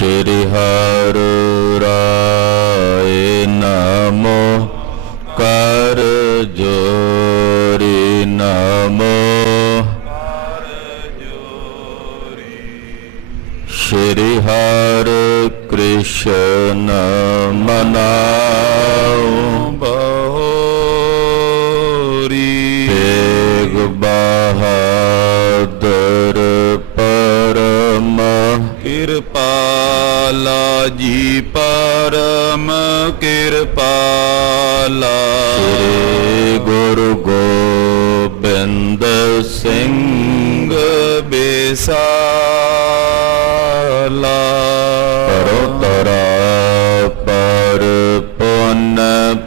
श्री हर राय नमो कर जोरी नमो श्री हर कृष्ण मनाओ बहोरी तेग बहादुर परम कृपाला जी परम कृपाला श्री गुरु गोबिंद सिंह बेसाला परोतरा पर पुन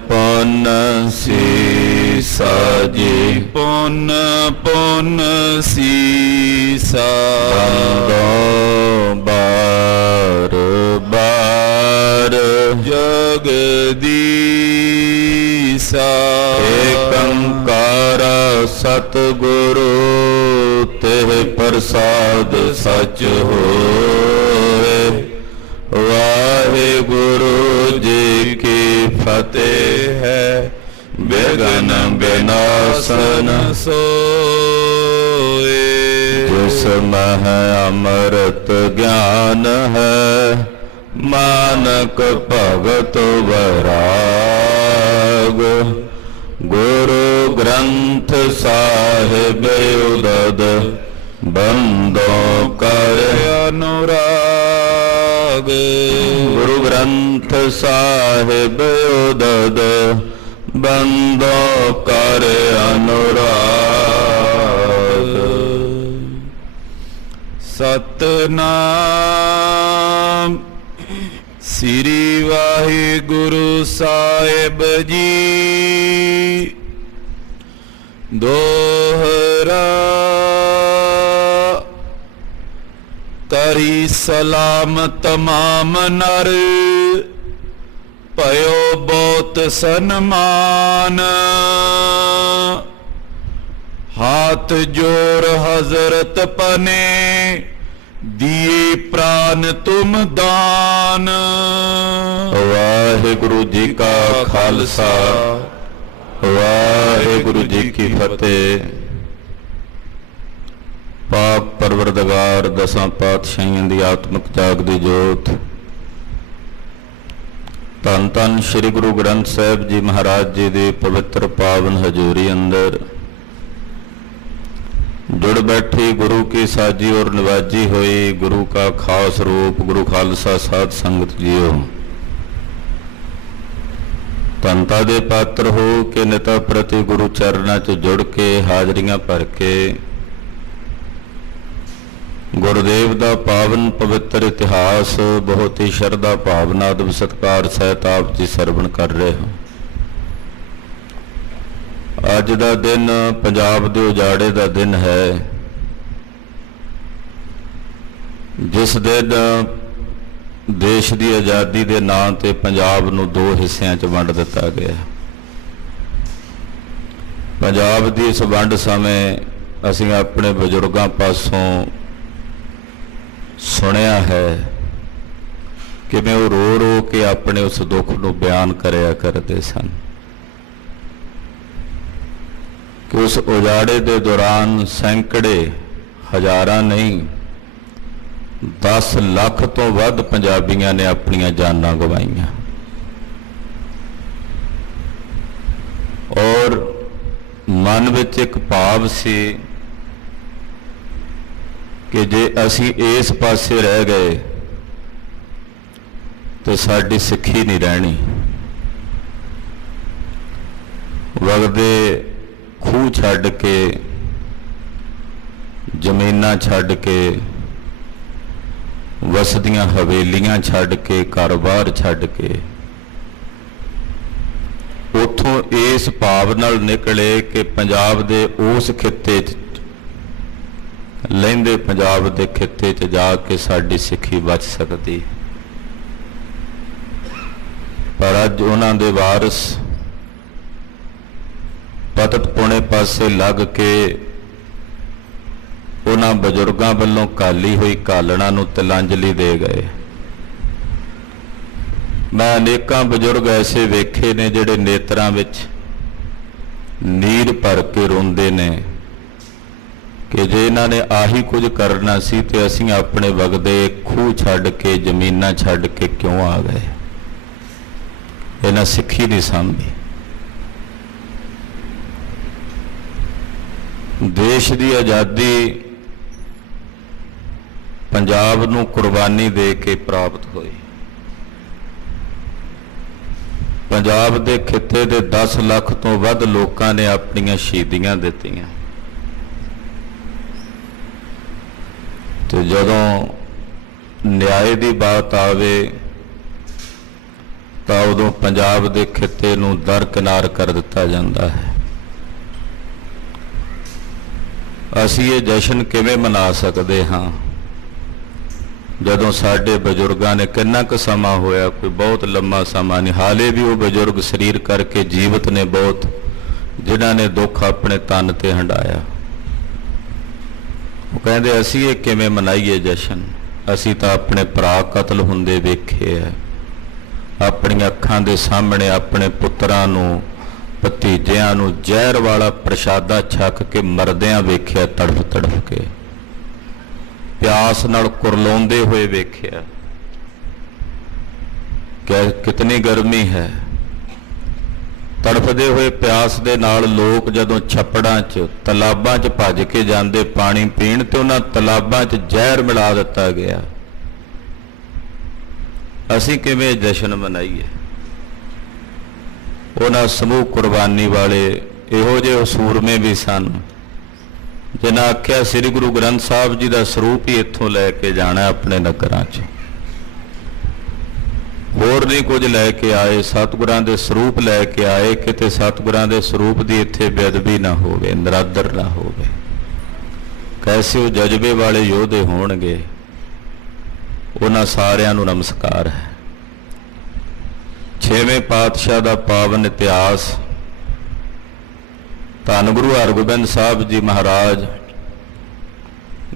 पुन सीसा जी पुन पुन सीसा बार बार जगदीसा एकंकार सतगुरु तेह प्रसाद सच होए। वाहिगुरु जी की फतेह है विघ्न विनाशन सोए। जिसमें अमृत ज्ञान है मानक भगत वैराग गुरु ग्रंथ साहिब उदद बंदों कर अनुराग गुरु ग्रंथ साहिब उदद बंदों कर अनुराग। सतनाम श्री वाहिगुरु साहिब जी दोहरा करी सलाम तमाम नर पयो बहुत सन्मान। हाथ जोर हजरत पने दिए प्राण तुम दान। वाहिगुरु जी का खालसा वाहिगुरु जी की फतेह। पाक परवरदिगार दसां पातशाहियां दी आत्मक जागदी जोत धन धन श्री गुरु ग्रंथ साहिब जी महाराज जी दे पवित्र पावन हजूरी अंदर जुड़ बैठी गुरु की साजी और निवाजी हुई गुरु का खास रूप गुरु खालसा साध संगत जियो धनता दे पात्र हो के निता प्रति गुरु चरणा च जुड़ के हाजरियां भर के गुरुदेव दा पावन पवित्र इतिहास बहुत ही शरधा भावना अदब सत्कार सहित आप जी सरवण कर रहे हो। अज दा दिन पंजाब दे उजाड़े दा दिन है जिस दिन देश की आज़ादी के नां ते पंजाब नूं दो हिस्सियां च वंड दिता गया। पंजाब की इस वंड समय असीं अपने बजुर्गों पासों सुनिया है कि मैं वो रो रो के अपने उस दुख नूं बयान करया करते सन कि उस उजाड़े के दौरान सैकड़े हज़ारां नहीं 10 लाख तो वध पंजाबियों ने अपनियां जानां गवाईयां और मन विच एक भाव सी कि जे असी इस पासे रह गए तो साडी सिक्खी नहीं रहनी। वगदे खूह छड्ड के जमीनां छड्ड के वसदियां हवेलियां छड्ड के कारोबार छड्ड के उथों इस भाव नाल निकले कि पंजाब दे उस खित्ते लहिंदे पंजाब दे खित्ते च जाके साडी सिक्खी बच सकती। पर अज उन्हां दे वारस पतत पुणे पासे लग के उन्हां बजुर्गों वालों काली हुई कालना नूं तिलांजलि दे गए। मैं अनेकां बजुर्ग ऐसे वेखे ने जिहड़े नेत्रां विच नीर भर के रोंदे ने कि जे इन्हां ने आही कुछ करना सी ते असीं अपने वगदे खूह छड्ड के जमीनां छड्ड के क्यों आ गए। इन्हां सिੱਖੀ नहीं सामभी। देश की आज़ादी पंजाब नूं कुर्बानी दे के प्राप्त हुई। पंजाब के खिते के 10 लाख तो वध लोगों ने अपनियां शहीदियां दित्तियां। तो जदों न्याय की बात आवे तो उदों पंजाब के खिते नूं दरकिनार कर दिता जाता है। असीं ये जश्न किवें मना सकते हाँ जदों साडे बजुर्गां ने किन्ना क समा होया, कोई बहुत लंबा समा नहीं, हाले भी वो बजुर्ग शरीर करके जीवित ने बहुत, जिन्हां ने दुख अपने तन ते हंडाया। वो कहंदे असीं ये किवें मनाईए जश्न, असीं तां अपने भरा कतल हुंदे वेखे है, अपनी अखां दे सामने अपने पुत्रां नूं भतीजियां नूं जहर वाला प्रशादा छक के मरदियां वेख्या, तड़फ तड़फ के प्यास नाल कुरलाउंदे हुए वेख्या। क्या कितनी गर्मी है। तड़फदे हुए प्यास दे नाल लोग जदों छप्पड़ां च तलाबां च भज के जांदे पानी पीण ते उन्हां तलाबां च जहर मिला दिता गया। असीं किवें जश्न मनाईए। उन्हां समूह कुर्बानी वाले इहो जिहे सूरमे भी सन जिन्हां आख्या श्री गुरु ग्रंथ साहब जी का स्वरूप ही इत्थों लैके जाना अपने नगरां च, होर नहीं कुछ लैके आए, सतगुरां दे स्वरूप लैके आए। किते सतगुरां दे स्वरूप की इत्थे बेअदबी ना होवे, नरादर ना होवे। कैसे वो जज्बे वाले योधे होणगे। उन्हां सारियां नूं नमस्कार है। 6वें पातशाह का पावन इतिहास धन गुरु हरगोबिंद साहब जी महाराज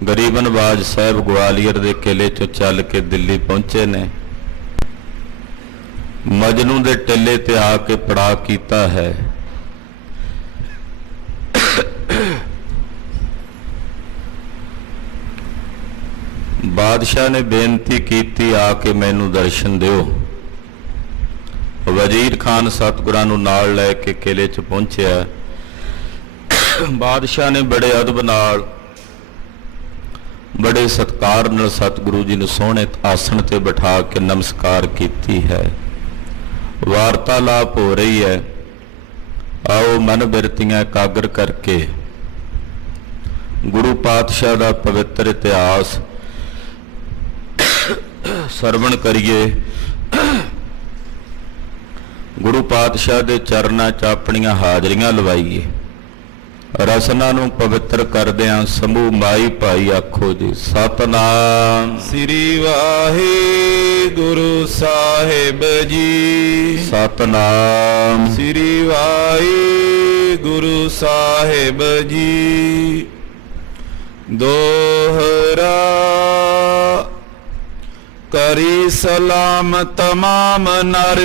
गरीब नवाज साहब ग्वालियर के किले चो चल के दिल्ली पहुंचे ने। मजनू के टिले ते आके पड़ा कीता है। बादशाह ने बेनती की आके मैनू दर्शन दिओ। वजीर खान सतगुरां नूं नाल लैके किले च पहुंचया। बादशाह ने बड़े अदब नाल बड़े सत्कार नाल सतगुरु जी नूं सोहणे आसन ते बिठा के नमस्कार कीती है। वार्तालाप हो रही है। आओ मन बिरतियां एकाग्र करके गुरु पातशाह का पवित्र इतिहास सरवण करिए। गुरु पातशाह के चरनां च अपनियां हाजरियां लवाइए। रसना नूं पवित्र करदिआं समूह माई भाई आखो जी सतनाम श्री वाहिगुरु साहिब जी। सतनाम श्री वाहिगुरु साहिब जी। दोहरा करी सलाम तमाम नर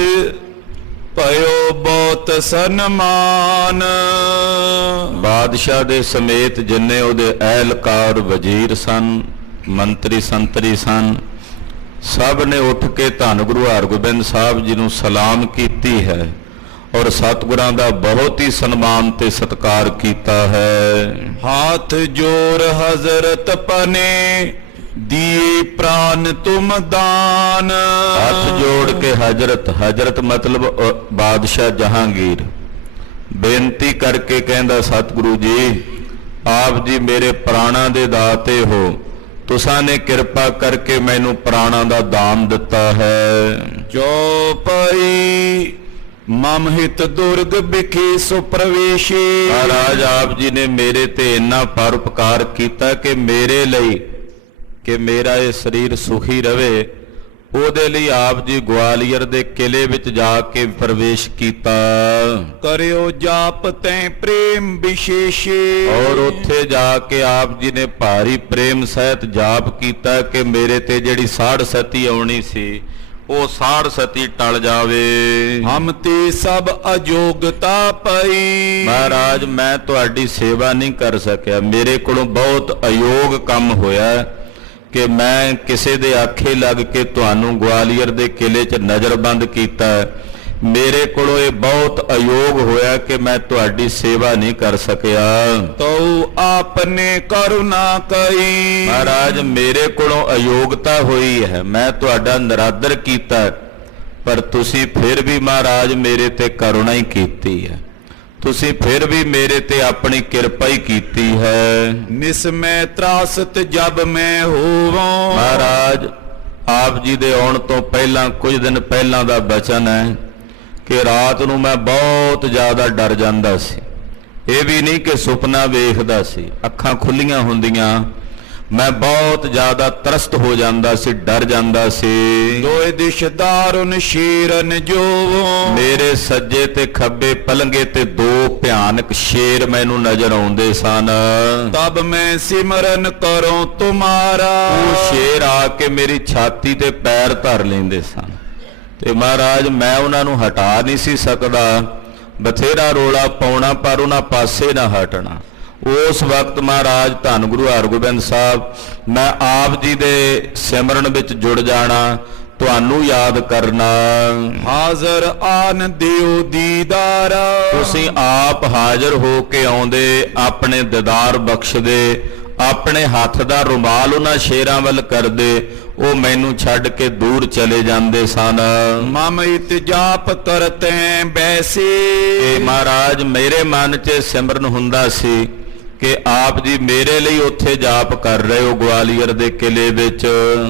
पयो बहुत सन्मान। बादशाह दे समेत जिन्ने उहदे एहलकार वजीर सन, मंत्री संतरी सन, सब ने उठ के धन गुरु हरगोबिंद साहब जी नूं सलाम कीती है और सतगुरां दा बहुत ही सन्मान ते सत्कार कीता है। हाथ जोर हजरत पने दिए प्राण तुम दान। हाथ जोड़ के हजरत, हजरत मतलब बादशाह जहांगीर, बेनती करके कहंदा सतगुरु जी आप जी मेरे प्राणा दे दाते हो, तुसां ने कृपा करके मैनू प्राणा दा दान दिता है। चौपाई मम हित दुर्ग बिखे सो प्रवेशे। महाराज आप जी ने मेरे ते इन्ना परोपकार कीता कि मेरे लिए कि मेरा ये शरीर सुखी रवे, ਉਹਦੇ ਲਈ ਆਪ ਜੀ ग्वालियर ਦੇ किले ਵਿੱਚ ਜਾ ਕੇ ਪ੍ਰਵੇਸ਼ ਕੀਤਾ। ਕਰਿਓ ਜਾਪ ਤੈ ਪ੍ਰੇਮ ਵਿਸ਼ੇਸ਼ੇ। ਔਰ ਉੱਥੇ ਜਾ ਕੇ ਆਪ ਜੀ ਨੇ ਭਾਰੀ ਪ੍ਰੇਮ ਸਹਿਤ ਜਾਪ ਕੀਤਾ ਕਿ ਮੇਰੇ ਤੇ ਜਿਹੜੀ ਸਾੜ ਸਤੀ ਆਉਣੀ ਸੀ ਉਹ ਸਾੜ ਸਤੀ ਟਲ ਜਾਵੇ। ਹਮ ਤੇ ਸਭ ਅਯੋਗਤਾ ਪਈ। ਮਹਾਰਾਜ ਮੈਂ ਤੁਹਾਡੀ ਸੇਵਾ ਨਹੀਂ ਕਰ ਸਕਿਆ, ਮੇਰੇ ਕੋਲੋਂ ਬਹੁਤ ਅਯੋਗ ਕੰਮ ਹੋਇਆ ਕਿ ਮੈਂ ਕਿਸੇ ਦੇ ਆਖੇ ਲੱਗ ਕੇ ਤੁਹਾਨੂੰ ਗਵਾਲੀਅਰ ਦੇ ਕਿਲੇ 'ਚ ਨਜ਼ਰਬੰਦ ਕੀਤਾ। ਮੇਰੇ ਕੋਲੋਂ ਇਹ ਬਹੁਤ ਅਯੋਗ ਹੋਇਆ ਕਿ ਮੈਂ ਤੁਹਾਡੀ ਸੇਵਾ ਨਹੀਂ ਕਰ ਸਕਿਆ। ਤਉ ਆਪਨੇ ਕਰੁਣਾ ਕਈ। ਮਹਾਰਾਜ ਮੇਰੇ ਕੋਲੋਂ ਅਯੋਗਤਾ ਹੋਈ ਹੈ, ਮੈਂ ਤੁਹਾਡਾ ਨਿਰਾਦਰ ਕੀਤਾ, ਪਰ ਤੁਸੀਂ ਫਿਰ ਵੀ ਮਹਾਰਾਜ ਮੇਰੇ ਤੇ ਕਰੁਣਾ ਹੀ ਕੀਤੀ ਹੈ, ਤੁਸੀਂ ਫਿਰ ਵੀ ਮੇਰੇ ਤੇ ਆਪਣੀ ਕਿਰਪਾ ਹੀ ਕੀਤੀ ਹੈ। ਨਿਸਮੈ ਤਰਾਸਤ ਜਬ ਮੈਂ ਹੋਵਾਂ। ਮਹਾਰਾਜ ਆਪ ਜੀ ਦੇ ਆਉਣ ਤੋਂ ਪਹਿਲਾਂ ਕੁਝ ਦਿਨ ਪਹਿਲਾਂ ਦਾ ਬਚਨ ਹੈ ਕਿ ਰਾਤ ਨੂੰ ਮੈਂ ਬਹੁਤ ਜ਼ਿਆਦਾ ਡਰ ਜਾਂਦਾ ਸੀ। ਇਹ ਵੀ ਨਹੀਂ ਕਿ ਸੁਪਨਾ ਵੇਖਦਾ ਸੀ, ਅੱਖਾਂ ਖੁੱਲੀਆਂ ਹੁੰਦੀਆਂ ਮੈਂ ਬਹੁਤ ਜ਼ਿਆਦਾ ਤਰਸਤ ਹੋ ਜਾਂਦਾ ਸੀ, ਡਰ ਜਾਂਦਾ ਸੀ। ਦੋਏ ਦਿਸ਼ ਦਾਰੁਨ ਸ਼ੇਰਨ ਜੋਵੋ। ਮੇਰੇ ਸੱਜੇ ਤੇ ਖੱਬੇ ਪਲੰਗੇ ਤੇ ਦੋ ਭਿਆਨਕ ਸ਼ੇਰ ਮੈਨੂੰ ਨਜ਼ਰ ਆਉਂਦੇ ਸਨ। ਤਬ ਮੈਂ ਸਿਮਰਨ ਕਰੋ ਤੁਮਾਰਾ। ਉਹ ਸ਼ੇਰ ਆ ਕੇ ਮੇਰੀ ਛਾਤੀ ਤੇ ਪੈਰ ਧਰ ਲੈਂਦੇ ਸਨ ਤੇ ਮਹਾਰਾਜ ਮੈਂ ਉਹਨਾਂ ਨੂੰ ਹਟਾ ਨਹੀਂ ਸੀ ਸਕਦਾ, ਬਥੇਰਾ ਰੋਲਾ ਪਾਉਣਾ ਪਰ ਉਹਨਾਂ ਪਾਸੇ ਨਾ ਹਟਣਾ। ਉਸ ਵਕਤ ਮਹਾਰਾਜ ਧੰਨ ਗੁਰੂ ਹਰਗੋਬਿੰਦ ਸਾਹਿਬ ਮੈਂ ਆਪ ਜੀ ਦੇ ਸਿਮਰਨ ਵਿੱਚ ਜੁੜ ਜਾਣਾ, ਤੁਹਾਨੂੰ ਯਾਦ ਕਰਨਾ। ਹਾਜ਼ਰ ਆਨ ਦਿਓ ਦੀਦਾਰਾ। ਤੁਸੀਂ ਆਪ ਹਾਜ਼ਰ ਹੋ ਕੇ ਆਉਂਦੇ, ਆਪਣੇ ਦੀਦਾਰ ਬਖਸ਼ਦੇ, ਆਪਣੇ ਹੱਥ ਦਾ ਰੁਮਾਲ ਉਹਨਾਂ ਸ਼ੇਰਾਂ ਵੱਲ ਕਰਦੇ, ਉਹ ਮੈਨੂੰ ਛੱਡ ਕੇ ਦੂਰ ਚਲੇ ਜਾਂਦੇ ਸਨ। ਮਮ ਇਤਜਾਪ ਕਰਤੇ ਬੈਸੇ। ਇਹ ਮਹਾਰਾਜ ਮੇਰੇ ਮਨ 'ਚ ਸਿਮਰਨ ਹੁੰਦਾ ਸੀ ਕਿ ਆਪ ਜੀ ਮੇਰੇ ਲਈ ਉੱਥੇ ਜਾਪ ਕਰ ਰਹੇ ਹੋ ਗਵਾਲੀਅਰ ਦੇ ਕਿਲੇ ਵਿੱਚ।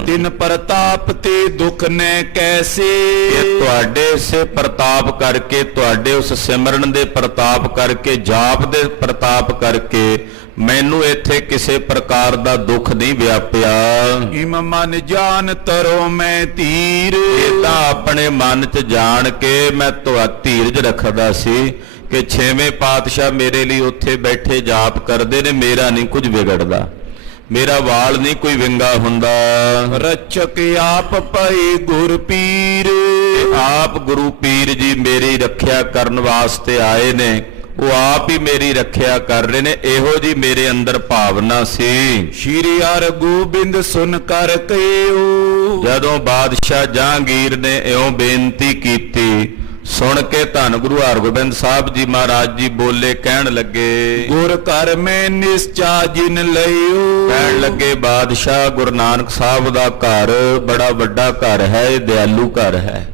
ਤਿਨ ਪ੍ਰਤਾਪ ਤੇ ਦੁੱਖ ਨੇ ਕੈਸੇ। ਇਹ ਤੁਹਾਡੇ ਸੇ ਪ੍ਰਤਾਪ ਕਰਕੇ, ਤੁਹਾਡੇ ਉਸ ਸਿਮਰਨ ਦੇ ਪ੍ਰਤਾਪ ਕਰਕੇ, ਜਾਪ ਦੇ ਪ੍ਰਤਾਪ ਕਰਕੇ ਮੈਨੂੰ ਇੱਥੇ ਕਿਸੇ ਪ੍ਰਕਾਰ ਦਾ ਦੁੱਖ ਨਹੀਂ ਵਿਆਪਿਆ। ਇਮ ਮਨ ਜਾਨ ਤਰੋ ਮੈਂ ਧੀਰ। ਇਹ ਤਾਂ ਆਪਣੇ ਮਨ 'ਚ ਜਾਣ ਕੇ ਮੈਂ ਧੀਰਜ ਰੱਖਦਾ ਸੀ ਕਿ ਛੇਵੇਂ ਪਾਤਸ਼ਾਹ ਮੇਰੇ ਲਈ ਉੱਥੇ ਬੈਠੇ ਜਾਪ ਕਰਦੇ ਨੇ, ਮੇਰਾ ਨਹੀਂ ਕੁਝ ਵਿਗੜਦਾ, ਮੇਰਾ ਵਾਲ ਨਹੀਂ ਕੋਈ ਵਿੰਗਾ ਹੁੰਦਾ। ਰਚਕ ਆਪ ਪਈ ਗੁਰ ਪੀਰ। ਆਪ ਗੁਰੂ ਪੀਰ ਜੀ ਮੇਰੀ ਰੱਖਿਆ ਕਰਨ ਵਾਸਤੇ ਆਏ ਨੇ, ਉਹ ਆਪ ਹੀ ਮੇਰੀ ਰੱਖਿਆ ਕਰ ਰਹੇ ਨੇ, ਇਹੋ ਜੀ ਮੇਰੇ ਅੰਦਰ ਭਾਵਨਾ ਸੀ। ਸ਼੍ਰੀ ਹਰਗੋਬਿੰਦ ਸੁਨ ਕਰ ਕਹਿਓ। ਜਦੋਂ ਬਾਦਸ਼ਾਹ ਜਹਾਂਗੀਰ ਨੇ ਇਉਂ ਬੇਨਤੀ ਕੀਤੀ, ਸੁਣ ਕੇ ਧੰਨ ਗੁਰੂ ਹਰਗੋਬਿੰਦ ਸਾਹਿਬ ਜੀ ਮਹਾਰਾਜ ਜੀ ਬੋਲੇ, ਕਹਿਣ ਲੱਗੇ ਗੁਰ ਘਰ ਮੈਂ ਨਿਸ਼ਚਾ ਜਿਨ ਲਈਓ। ਕਹਿਣ ਲੱਗੇ ਬਾਦਸ਼ਾਹ ਗੁਰੂ ਨਾਨਕ ਸਾਹਿਬ ਦਾ ਘਰ ਬੜਾ ਵੱਡਾ ਘਰ ਹੈ, ਇਹ ਦਿਆਲੂ ਘਰ ਹੈ,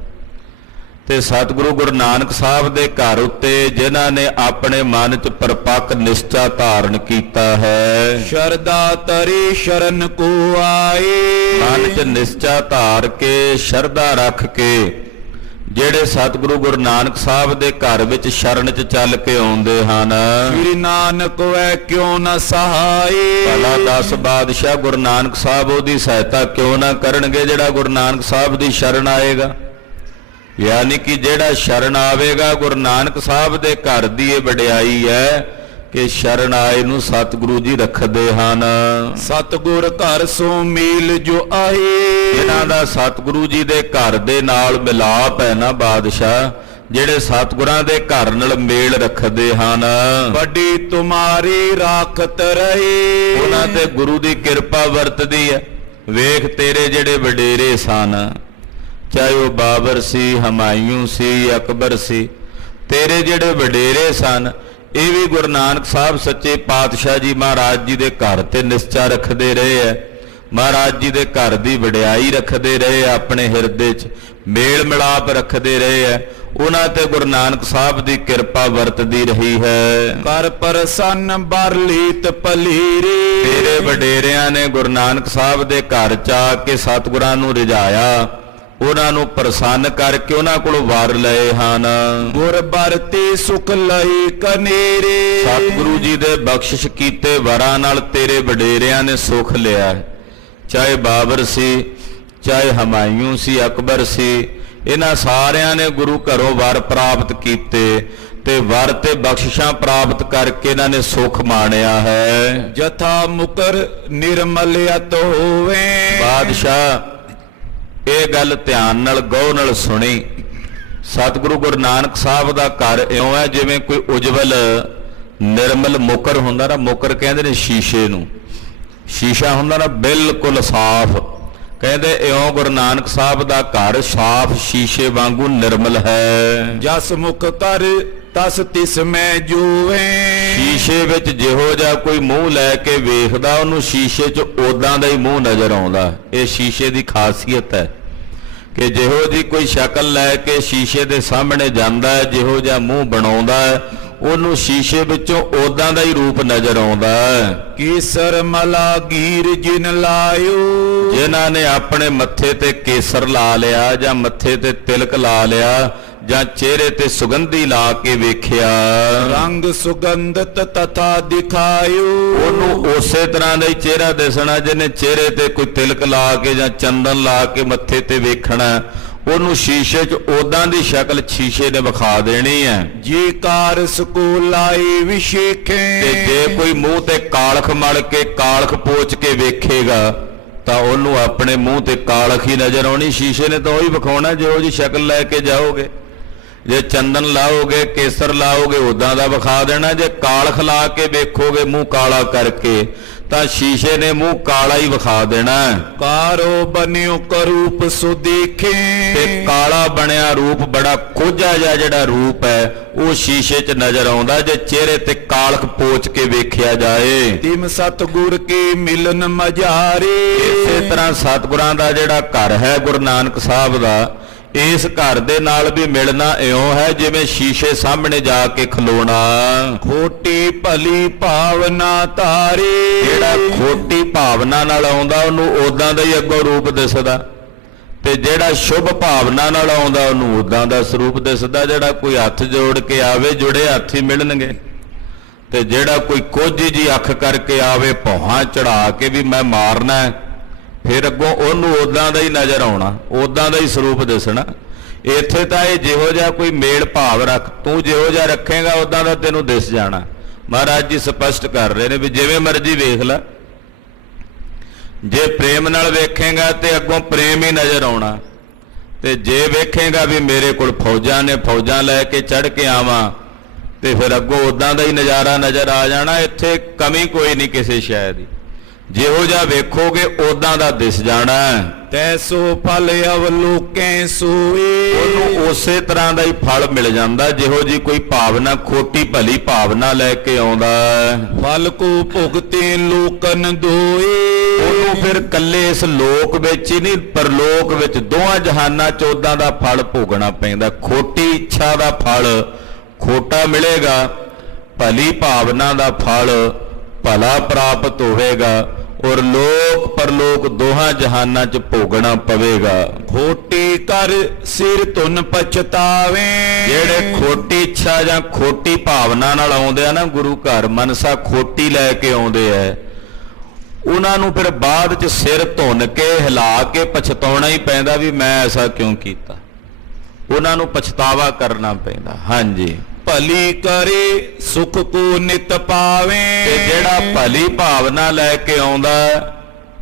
ਤੇ ਸਤਿਗੁਰੂ ਗੁਰੂ ਨਾਨਕ ਸਾਹਿਬ ਦੇ ਘਰ ਉੱਤੇ ਜਿਨ੍ਹਾਂ ਨੇ ਆਪਣੇ ਮਨ 'ਚ ਪਰਪੱਕ ਨਿਸ਼ਚਾ ਧਾਰਨ ਕੀਤਾ ਹੈ, ਸ਼ਰਦਾ ਤਰੀ ਸ਼ਰਨ ਕੋ ਆਏ। ਮਨ 'ਚ ਨਿਸ਼ਚਾ ਧਾਰ ਕੇ ਸ਼ਰਧਾ ਰੱਖ ਕੇ ਜਿਹੜੇ ਸਤਿਗੁਰੂ ਗੁਰੂ ਨਾਨਕ ਸਾਹਿਬ ਦੇ ਘਰ ਵਿੱਚ ਸ਼ਰਨ 'ਚ ਚੱਲ ਕੇ ਆਉਂਦੇ ਹਨ। ਸ੍ਰੀ ਨਾਨਕ ਵੈ ਕਿਉਂ ਨ ਸਹਾਏ। ਭਲਾ ਦਸ ਬਾਦਸ਼ਾਹ ਗੁਰੂ ਨਾਨਕ ਸਾਹਿਬ ਉਹਦੀ ਸਹਾਇਤਾ ਕਿਉਂ ਨਾ ਕਰਨਗੇ ਜਿਹੜਾ ਗੁਰੂ ਨਾਨਕ ਸਾਹਿਬ ਦੀ ਸ਼ਰਨ ਆਏਗਾ। ਯਾਨੀ ਕਿ ਜਿਹੜਾ ਸ਼ਰਨ ਆਵੇਗਾ, ਗੁਰੂ ਨਾਨਕ ਸਾਹਿਬ ਦੇ ਘਰ ਦੀ ਇਹ ਵਡਿਆਈ ਹੈ ਕਿ ਸ਼ਰਨ ਆਏ ਨੂੰ ਸਤਿਗੁਰੂ ਜੀ ਰੱਖਦੇ ਹਨ। ਸਤਿਗੁਰ ਘਰ ਸੋ ਮੇਲ ਜੋ ਆਏ। ਇਹਨਾਂ ਦਾ ਸਤਿਗੁਰੂ ਜੀ ਦੇ ਘਰ ਦੇ ਨਾਲ ਮਿਲਾਪ ਹੈ ਨਾ ਬਾਦਸ਼ਾਹ, ਜਿਹੜੇ ਸਤਿਗੁਰਾਂ ਦੇ ਘਰ ਨਾਲ ਮੇਲ ਰੱਖਦੇ ਹਨ। ਵੱਡੀ ਤੁਮਾਰੀ ਰਾਖਤ ਰਹੇ। ਉਹਨਾਂ ਤੇ ਗੁਰੂ ਦੀ ਕਿਰਪਾ ਵਰਤਦੀ ਹੈ। ਵੇਖ ਤੇਰੇ ਜਿਹੜੇ ਵਡੇਰੇ ਸਨ, ਚਾਹੇ ਉਹ ਬਾਬਰ ਸੀ, ਹਮਾਯੂ ਸੀ, ਅਕਬਰ ਸੀ, ਤੇਰੇ ਜਿਹੜੇ ਵਡੇਰੇ ਸਨ ਇਹ ਵੀ ਗੁਰੂ ਨਾਨਕ ਸਾਹਿਬ ਸੱਚੇ ਪਾਤਸ਼ਾਹ ਜੀ ਮਹਾਰਾਜ ਜੀ ਦੇ ਘਰ ਤੇ ਨਿਸ਼ਚਾ ਰੱਖਦੇ ਰਹੇ ਹੈ, ਮਹਾਰਾਜ ਜੀ ਦੇ ਘਰ ਦੀ ਵਡਿਆਈ ਰੱਖਦੇ ਰਹੇ, ਆਪਣੇ ਹਿਰਦੇ 'ਚ ਮੇਲ ਮਿਲਾਪ ਰੱਖਦੇ ਰਹੇ ਹੈ, ਉਹਨਾਂ ਤੇ ਗੁਰੂ ਨਾਨਕ ਸਾਹਿਬ ਦੀ ਕਿਰਪਾ ਵਰਤਦੀ ਰਹੀ ਹੈ। ਕਰ ਪ੍ਰਸੰਨ ਬਰਲੀਤ ਪਲੀਰੇ। ਤੇਰੇ ਵਡੇਰਿਆਂ ਨੇ ਗੁਰੂ ਨਾਨਕ ਸਾਹਿਬ ਦੇ ਘਰ 'ਚ ਆ ਕੇ ਸਤਿਗੁਰਾਂ ਨੂੰ ਰਿਝਾਇਆ, ਉਹਨਾਂ ਨੂੰ ਪ੍ਰਸੰਨ ਕਰਕੇ ਉਹਨਾਂ ਕੋਲੋਂ ਵਰ ਲਏ ਹਨ। ਗੁਰ ਬਰਤੇ ਸੁਖ ਲਈ ਕਨੇਰੇ। ਸਤਿਗੁਰੂ ਜੀ ਦੇ ਬਖਸ਼ਿਸ਼ ਕੀਤੇ ਵਰਾਂ ਨਾਲ ਤੇਰੇ ਵਡੇਰਿਆਂ ਨੇ ਸੁਖ ਲਿਆ, ਚਾਹੇ ਬਾਬਰ ਸੀ, ਚਾਹੇ ਹਮਾਯੂ ਸੀ, ਅਕਬਰ ਸੀ, ਇਹਨਾਂ ਸਾਰਿਆਂ ਨੇ ਗੁਰੂ ਘਰੋਂ ਵਰ ਪ੍ਰਾਪਤ ਕੀਤੇ ਤੇ ਵਰ ਤੇ ਬਖਸ਼ਿਸ਼ਾਂ ਪ੍ਰਾਪਤ ਕਰਕੇ ਇਹਨਾਂ ਨੇ ਸੁਖ ਮਾਣਿਆ ਹੈ। ਜਥਾ ਮੁਕਰ ਨਿਰਮਲਿਅਤ ਹੋਵੇ। ਬਾਦਸ਼ਾਹ ਇਹ ਗੱਲ ਧਿਆਨ ਨਾਲ ਗੌਰ ਨਾਲ ਸੁਣੀ। ਸਤਿਗੁਰੂ ਗੁਰੂ ਨਾਨਕ ਸਾਹਿਬ ਦਾ ਘਰ ਇਉਂ ਹੈ ਜਿਵੇਂ ਕੋਈ ਉਜਵਲ ਨਿਰਮਲ ਮੁਕਰ ਹੁੰਦਾ ਨਾ, ਮੁਕਰ ਕਹਿੰਦੇ ਨੇ ਸ਼ੀਸ਼ੇ ਨੂੰ, ਸ਼ੀਸ਼ਾ ਹੁੰਦਾ ਨਾ ਬਿਲਕੁਲ ਸਾਫ਼, ਕਹਿੰਦੇ ਇਉਂ ਗੁਰੂ ਨਾਨਕ ਸਾਹਿਬ ਦਾ ਘਰ ਸਾਫ਼ ਸ਼ੀਸ਼ੇ ਵਾਂਗੂ ਨਿਰਮਲ ਹੈ। ਜਸ ਮੁਖ ਕਰ ਤਸ ਤਿਸ ਮੈਂ ਜੂਵੇਂ। ਸ਼ੀਸ਼ੇ ਵਿੱਚ ਜਿਹੋ ਜਿਹਾ ਕੋਈ ਮੂੰਹ ਲੈ ਕੇ ਵੇਖਦਾ ਉਹਨੂੰ ਸ਼ੀਸ਼ੇ 'ਚ ਉਦਾਂ ਦਾ ਹੀ ਮੂੰਹ ਨਜ਼ਰ ਆਉਂਦਾ। ਇਹ ਸ਼ੀਸ਼ੇ ਦੀ ਖਾਸੀਅਤ ਹੈ ਕਿ ਜਿਹੋ ਜੀ ਕੋਈ ਸ਼ਕਲ ਲੈ ਕੇ ਸ਼ੀਸ਼ੇ ਦੇ ਸਾਹਮਣੇ ਜਾਂਦਾ ਹੈ, ਜਿਹੋ ਜਿਹਾ ਮੂੰਹ ਬਣਾਉਂਦਾ ਹੈ, ਉਹਨੂੰ ਸ਼ੀਸ਼ੇ ਵਿੱਚੋਂ ਉਦਾਂ ਦਾ ਹੀ ਰੂਪ ਨਜ਼ਰ ਆਉਂਦਾ ਹੈ। ਕੇਸਰ ਮਲਾ ਗੀਰ ਜਿਨ ਲਾਇਓ। ਜਿਨ੍ਹਾਂ ਨੇ ਆਪਣੇ ਮੱਥੇ ਤੇ ਕੇਸਰ ਲਾ ਲਿਆ ਜਾਂ ਮੱਥੇ ਤੇ ਤਿਲਕ ਲਾ ਲਿਆ ਜਾਂ ਚਿਹਰੇ ਤੇ ਸੁਗੰਧੀ ਲਾ ਕੇ ਵੇਖਿਆ, ਰੰਗ ਸੁਗੰਧਤ ਤਥਾ ਦਿਖਾਇਓ। ਉਹਨੂੰ ਉਸੇ ਤਰ੍ਹਾਂ ਦਾ ਹੀ ਚਿਹਰਾ ਦਿਸਣਾ ਜਿਹਨੇ ਚਿਹਰੇ ਤੇ ਕੋਈ ਤਿਲਕ ਲਾ ਕੇ ਜਾਂ ਚੰਦਨ ਲਾ ਕੇ ਮੱਥੇ ਤੇ ਵੇਖਣਾ, ਉਹਨੂੰ ਸ਼ੀਸ਼ੇ 'ਚ ਉਦਾਂ ਦੀ ਸ਼ਕਲ ਸ਼ੀਸ਼ੇ ਨੇ ਵਿਖਾ ਦੇਣੀ ਹੈ। ਜੀ ਕਾਰ ਸਕੋ ਲਾਈ ਵਿਸ਼ੇਖੇ। ਤੇ ਜੇ ਕੋਈ ਮੂੰਹ ਤੇ ਕਾਲਖ ਮਲ ਕੇ ਕਾਲਖ ਪੋਚ ਕੇ ਵੇਖੇਗਾ ਤਾਂ ਉਹਨੂੰ ਆਪਣੇ ਮੂੰਹ ਤੇ ਕਾਲਖ ਹੀ ਨਜ਼ਰ ਆਉਣੀ। ਸ਼ੀਸ਼ੇ ਨੇ ਤਾਂ ਉਹੀ ਵਿਖਾਉਣਾ ਜਿਹੋ ਜੀ ਸ਼ਕਲ ਲੈ ਕੇ ਜਾਓਗੇ। ਜੇ ਚੰਦਨ ਲਾਓਗੇ ਕੇਸਰ ਲਾਓਗੇ ਉਦਾਂ ਦਾ ਵਿਖਾ ਦੇਣਾ। ਜੇ ਕਾਲਖ ਲਾ ਕੇ ਵੇਖੋਗੇ ਮੂੰਹ ਕਾਲਾ ਕਰਕੇ ਤਾਂ ਸ਼ੀਸ਼ੇ ਨੇ ਮੂੰਹ ਕਾਲਾ ਹੀ ਵਿਖਾ ਦੇਣਾ। ਕਾਰੋ ਬਨਿਓ ਕਰੂਪ ਸੋ ਦੇਖੇ। ਤੇ ਕਾਲਾ ਬਣਿਆ ਰੂਪ ਬੜਾ ਕੋਝਾ ਜਿਹਾ ਜਿਹੜਾ ਰੂਪ ਹੈ ਉਹ ਸ਼ੀਸ਼ੇ 'ਚ ਨਜ਼ਰ ਆਉਂਦਾ ਜੇ ਚਿਹਰੇ ਤੇ ਕਾਲਖ ਪੋਚ ਕੇ ਵੇਖਿਆ ਜਾਏ। ਤਿਮ ਸਤਿਗੁਰ ਕੇ ਮਿਲਨ ਮਝਾਰੇ। ਇਸੇ ਤਰ੍ਹਾਂ ਸਤਿਗੁਰਾਂ ਦਾ ਜਿਹੜਾ ਘਰ ਹੈ ਗੁਰੂ ਨਾਨਕ ਸਾਹਿਬ ਦਾ, ਇਸ ਘਰ ਦੇ ਨਾਲ ਵੀ ਮਿਲਣਾ ਇਉਂ ਹੈ ਜਿਵੇਂ ਸ਼ੀਸ਼ੇ ਸਾਹਮਣੇ ਜਾ ਕੇ ਖਲੋਣਾ। ਖੋਟੀ ਭਲੀ ਭਾਵਨਾ ਤਾਰੇ। ਜਿਹੜਾ ਖੋਟੀ ਭਾਵਨਾ ਨਾਲ ਆਉਂਦਾ ਉਹਨੂੰ ਉਦਾਂ ਦਾ ਹੀ ਅੱਗੋਂ ਰੂਪ ਦਿਸਦਾ, ਤੇ ਜਿਹੜਾ ਸ਼ੁਭ ਭਾਵਨਾ ਨਾਲ ਆਉਂਦਾ ਉਹਨੂੰ ਉਦਾਂ ਦਾ ਸਰੂਪ ਦਿਸਦਾ। ਜਿਹੜਾ ਕੋਈ ਹੱਥ ਜੋੜ ਕੇ ਆਵੇ ਜੁੜੇ ਹੱਥ ਹੀ ਮਿਲਣਗੇ, ਤੇ ਜਿਹੜਾ ਕੋਈ ਕੋਝੀ ਜੀ ਅੱਖ ਕਰਕੇ ਆਵੇ ਭੌਹਾਂ ਚੜਾ ਕੇ ਵੀ ਮੈਂ ਮਾਰਨਾ, ਫਿਰ ਅੱਗੋਂ ਉਹਨੂੰ ਉਦਾਂ ਦਾ ਹੀ ਨਜ਼ਰ ਆਉਣਾ, ਉਦਾਂ ਦਾ ਹੀ ਸਰੂਪ ਦਿਸਣਾ। ਇੱਥੇ ਤਾਂ ਇਹ ਜਿਹੋ ਜਿਹਾ ਕੋਈ ਮੇਲ ਭਾਵ ਰੱਖ, ਤੂੰ ਜਿਹੋ ਜਿਹਾ ਰੱਖੇਗਾ ਉਦਾਂ ਦਾ ਤੈਨੂੰ ਦਿਸ ਜਾਣਾ। ਮਹਾਰਾਜ ਜੀ ਸਪਸ਼ਟ ਕਰ ਰਹੇ ਨੇ ਵੀ ਜਿਵੇਂ ਮਰਜ਼ੀ ਵੇਖ ਲੈ, ਜੇ ਪ੍ਰੇਮ ਨਾਲ ਵੇਖੇਗਾ ਤੇ ਅੱਗੋਂ ਪ੍ਰੇਮ ਹੀ ਨਜ਼ਰ ਆਉਣਾ, ਤੇ ਜੇ ਵੇਖੇਗਾ ਵੀ ਮੇਰੇ ਕੋਲ ਫੌਜਾਂ ਨੇ, ਫੌਜਾਂ ਲੈ ਕੇ ਚੜ੍ਹ ਕੇ ਆਵਾਂ, ਤੇ ਫਿਰ ਅੱਗੋਂ ਉਦਾਂ ਦਾ ਹੀ ਨਜ਼ਾਰਾ ਨਜ਼ਰ ਆ ਜਾਣਾ। ਇੱਥੇ ਕਮੀ ਕੋਈ ਨਹੀਂ ਕਿਸੇ ਸ਼ੈ ਦੀ, ਜਿਹੋ ਜਿਹਾ ਵੇਖੋਗੇ ਉਦਾਂ ਦਾ ਦਿਸ ਜਾਣਾ। ਤੈਸੋ ਫਲ ਅਵਲੋਕੈ ਸੋਏ। ਉਹਨੂੰ ਉਸੇ ਤਰ੍ਹਾਂ ਦਾ ਹੀ ਫਲ ਮਿਲ ਜਾਂਦਾ ਜਿਹੋ ਜੀ ਕੋਈ ਭਾਵਨਾ ਖੋਟੀ ਭਲੀ ਭਾਵਨਾ ਲੈ ਕੇ ਆਉਂਦਾ। ਫਲ ਕੋ ਭੁਗਤੇ ਲੋਕਨ ਦੋਏ। ਉਹਨੂੰ ਫਿਰ ਕੱਲੇ ਇਸ ਲੋਕ ਵਿੱਚ ਹੀ ਨਹੀਂ ਪਰਲੋਕ ਵਿੱਚ ਦੋਹਾਂ ਜਹਾਨਾਂ 'ਚ ਉਦਾਂ ਦਾ ਫਲ ਭੋਗਣਾ ਪੈਂਦਾ। ਖੋਟੀ ਇੱਛਾ ਦਾ ਫਲ ਖੋਟਾ ਮਿਲੇਗਾ, ਭਲੀ ਭਾਵਨਾ ਦਾ ਫਲ ਭਲਾ ਪ੍ਰਾਪਤ ਹੋਵੇਗਾ, ਔਰ ਲੋਕ ਪਰਲੋਕ ਦੋਹਾਂ ਜਹਾਨਾਂ 'ਚ ਭੋਗਣਾ ਪਵੇਗਾ। ਖੋਟੀ ਕਰ ਸਿਰ ਧੁਨ ਪਛਤਾਵੇ। ਜਿਹੜੇ ਖੋਟੀ ਇੱਛਾ ਜਾਂ ਖੋਟੀ ਭਾਵਨਾ ਨਾਲ ਆਉਂਦੇ ਆ ਨਾ ਗੁਰੂ ਘਰ, ਮਨਸਾ ਖੋਟੀ ਲੈ ਕੇ ਆਉਂਦੇ ਆ, ਉਹਨਾਂ ਨੂੰ ਫਿਰ ਬਾਅਦ 'ਚ ਸਿਰ ਧੁੰਨ ਕੇ ਹਿਲਾ ਕੇ ਪਛਤਾਉਣਾ ਹੀ ਪੈਂਦਾ ਵੀ ਮੈਂ ਐਸਾ ਕਿਉਂ ਕੀਤਾ। ਉਹਨਾਂ ਨੂੰ ਪਛਤਾਵਾ ਕਰਨਾ ਪੈਂਦਾ। ਹਾਂਜੀ, ਭਲੀ ਕਰੇ ਸੁਖ ਕੋ ਨਿਤ ਪਾਵੇ। ਤੇ ਜਿਹੜਾ ਭਲੀ ਭਾਵਨਾ ਲੈ ਕੇ ਆਉਂਦਾ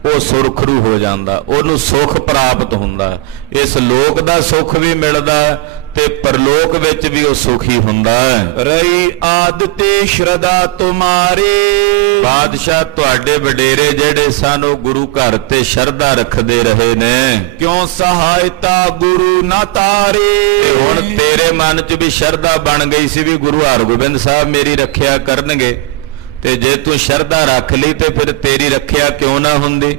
ਉਹ ਸੁਰਖਰੂ ਹੋ ਜਾਂਦਾ, ਉਹਨੂੰ ਸੁਖ ਪ੍ਰਾਪਤ ਹੁੰਦਾ। ਇਸ ਲੋਕ ਦਾ ਸੁਖ ਵੀ ਮਿਲਦਾ ਤੇ ਪਰਲੋਕ ਵਿੱਚ ਵੀ ਉਹ ਸੁਖੀ ਹੁੰਦਾ। ਰਹੀ ਆਦ ਤੇ ਸ਼ਰਧਾ ਤੁਮਾਰੇ। ਬਾਦਸ਼ਾਹ ਤੁਹਾਡੇ ਵਡੇਰੇ ਜਿਹੜੇ ਸਨ ਉਹ ਗੁਰੂ ਘਰ ਤੇ ਸ਼ਰਧਾ ਰੱਖਦੇ ਰਹੇ ਨੇ, ਕਿਉਂ ਸਹਾਇਤਾ ਗੁਰੂ ਨਾ ਤਾਰੇ। ਤੇ ਹੁਣ ਤੇਰੇ ਮਨ 'ਚ ਵੀ ਸ਼ਰਧਾ ਬਣ ਗਈ ਸੀ ਵੀ ਗੁਰੂ ਹਰਗੋਬਿੰਦ ਸਾਹਿਬ ਮੇਰੀ ਰੱਖਿਆ ਕਰਨਗੇ, ਤੇ ਜੇ ਤੂੰ ਸ਼ਰਧਾ ਰੱਖ ਲਈ ਤੇ ਫਿਰ ਤੇਰੀ ਰੱਖਿਆ ਕਿਉਂ ਨਾ ਹੁੰਦੀ।